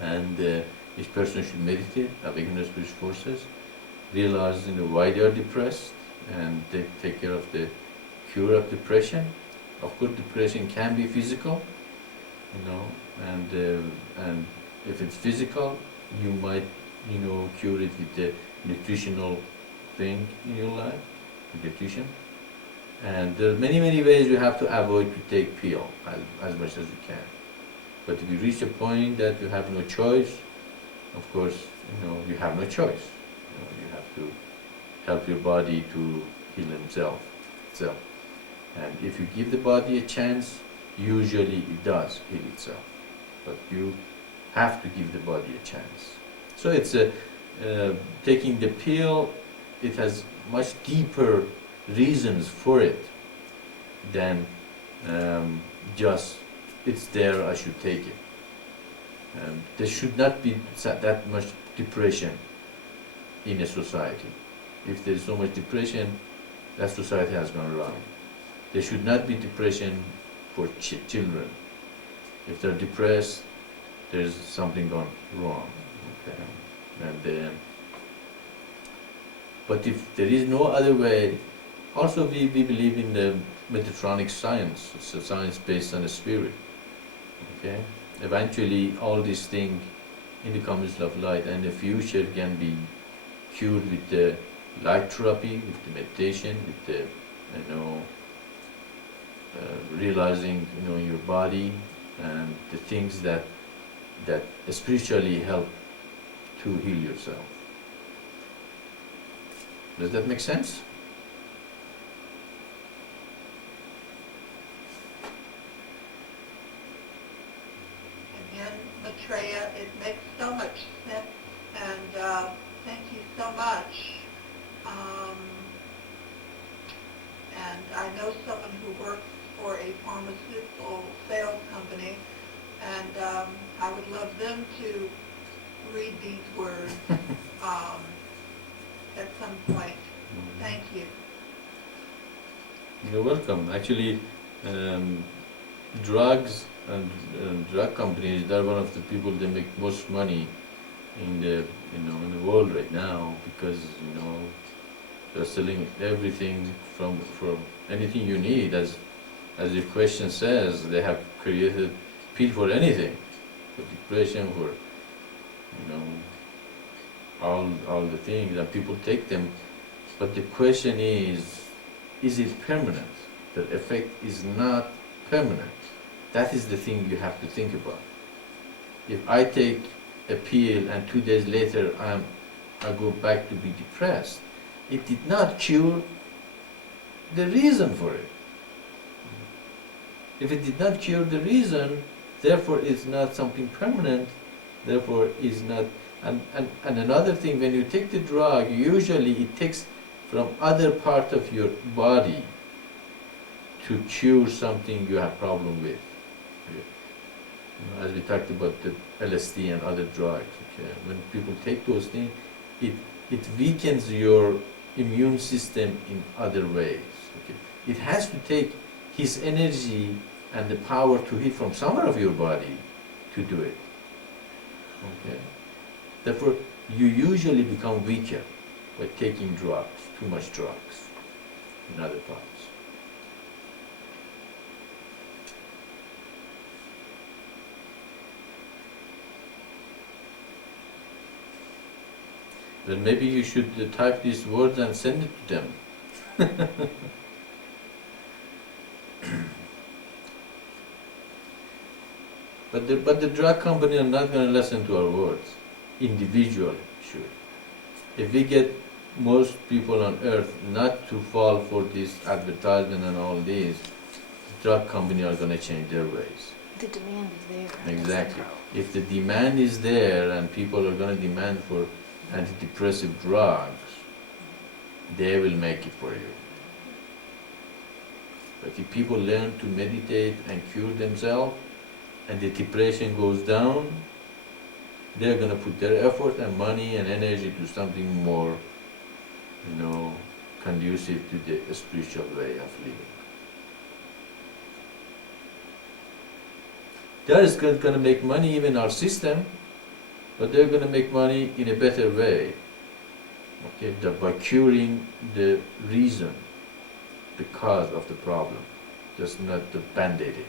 and each person should meditate, awaken their spiritual forces, realize why they are depressed, and they take care of the cure of depression. Of course, depression can be physical, and if it's physical, you might cure it with the nutritional thing in your life, nutrition. And there are many ways you have to avoid to take pill as much as you can. But if you reach a point that you have no choice, of course, you have no choice. You have to help your body to heal itself. And if you give the body a chance, usually it does heal itself. But you have to give the body a chance. So it's taking the pill, it has much deeper reasons for it than just it's there, I should take it. There should not be that much depression in a society. If there is so much depression, that society has gone wrong. There should not be depression for children. If they're depressed, there's something gone wrong. Okay. And but if there is no other way, also we believe in the Metatronic science. It's a science based on the spirit. Okay. Eventually, all these things in the commerce of light and the future can be cured with the light therapy, with the meditation, with the realizing your body and the things that spiritually help to heal yourself. Does that make sense? Again, Maitreya, it makes so much sense, and thank you so much. Um, and I know someone who works for a pharmaceutical sales company, and I would love them to read these words at some point. Thank you. You're welcome. Actually, drugs and drug companies, they're one of the people that make most money in the in the world right now, because they're selling everything from anything you need. As the question says, they have created pill for anything, for depression, for all the things, and people take them. But the question is it permanent? The effect is not permanent. That is the thing you have to think about. If I take a pill and 2 days later I go back to be depressed, it did not cure the reason for it. If it did not cure the reason, therefore it's not something permanent, therefore is not. And another thing, when you take the drug, usually it takes from other part of your body to cure something you have problem with. As we talked about the LSD and other drugs, okay? When people take those things, it weakens your immune system in other ways. Okay? It has to take his energy and the power to heal from somewhere of your body to do it. Okay? Therefore, you usually become weaker by taking drugs, too much drugs in other parts. Then maybe you should type these words and send it to them. But the drug company are not going to listen to our words. Individual should. If we get most people on earth not to fall for this advertisement and all these, the drug company are going to change their ways. The demand is there. Exactly. If the demand is there and people are going to demand for antidepressive drugs, they will make it for you. But if people learn to meditate and cure themselves, and the depression goes down, they're going to put their effort and money and energy to something more, conducive to the spiritual way of living. That is going to make money even our system, but they're going to make money in a better way, okay, by curing the reason, the cause of the problem, just not the band-aid it.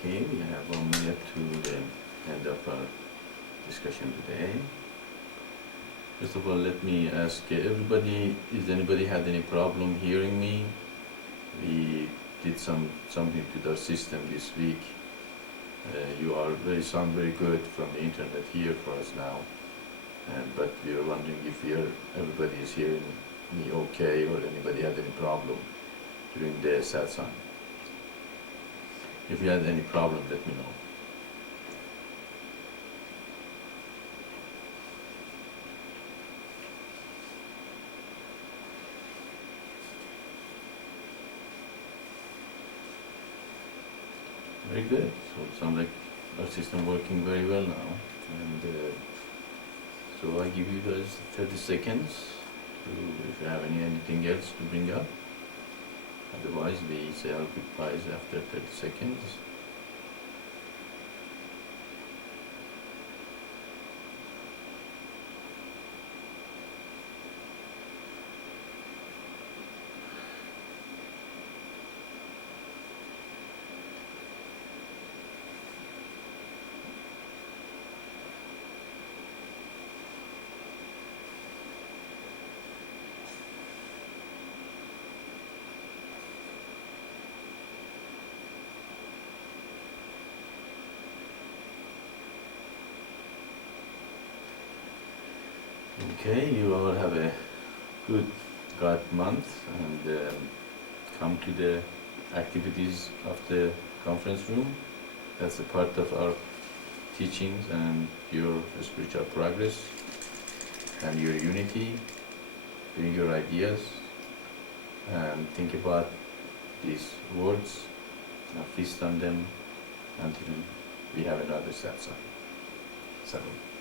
Okay, we have 1 minute to the end of our discussion today. First of all, let me ask everybody, is anybody had any problem hearing me? We did something to our system this week. You are sound very good from the internet here for us now. But we are wondering if everybody is hearing me okay, or anybody had any problem during the satsang. If you had any problem, let me know. Very good. So it sounds like our system working very well now. And so I give you guys 30 seconds to, if you have anything else to bring up. Otherwise, we say our goodbyes after 30 seconds. Okay, you all have a good God month, and come to the activities of the conference room. That's a part of our teachings and your spiritual progress and your unity. Bring your ideas and think about these words, feast on them until we have another satsang. Satsang.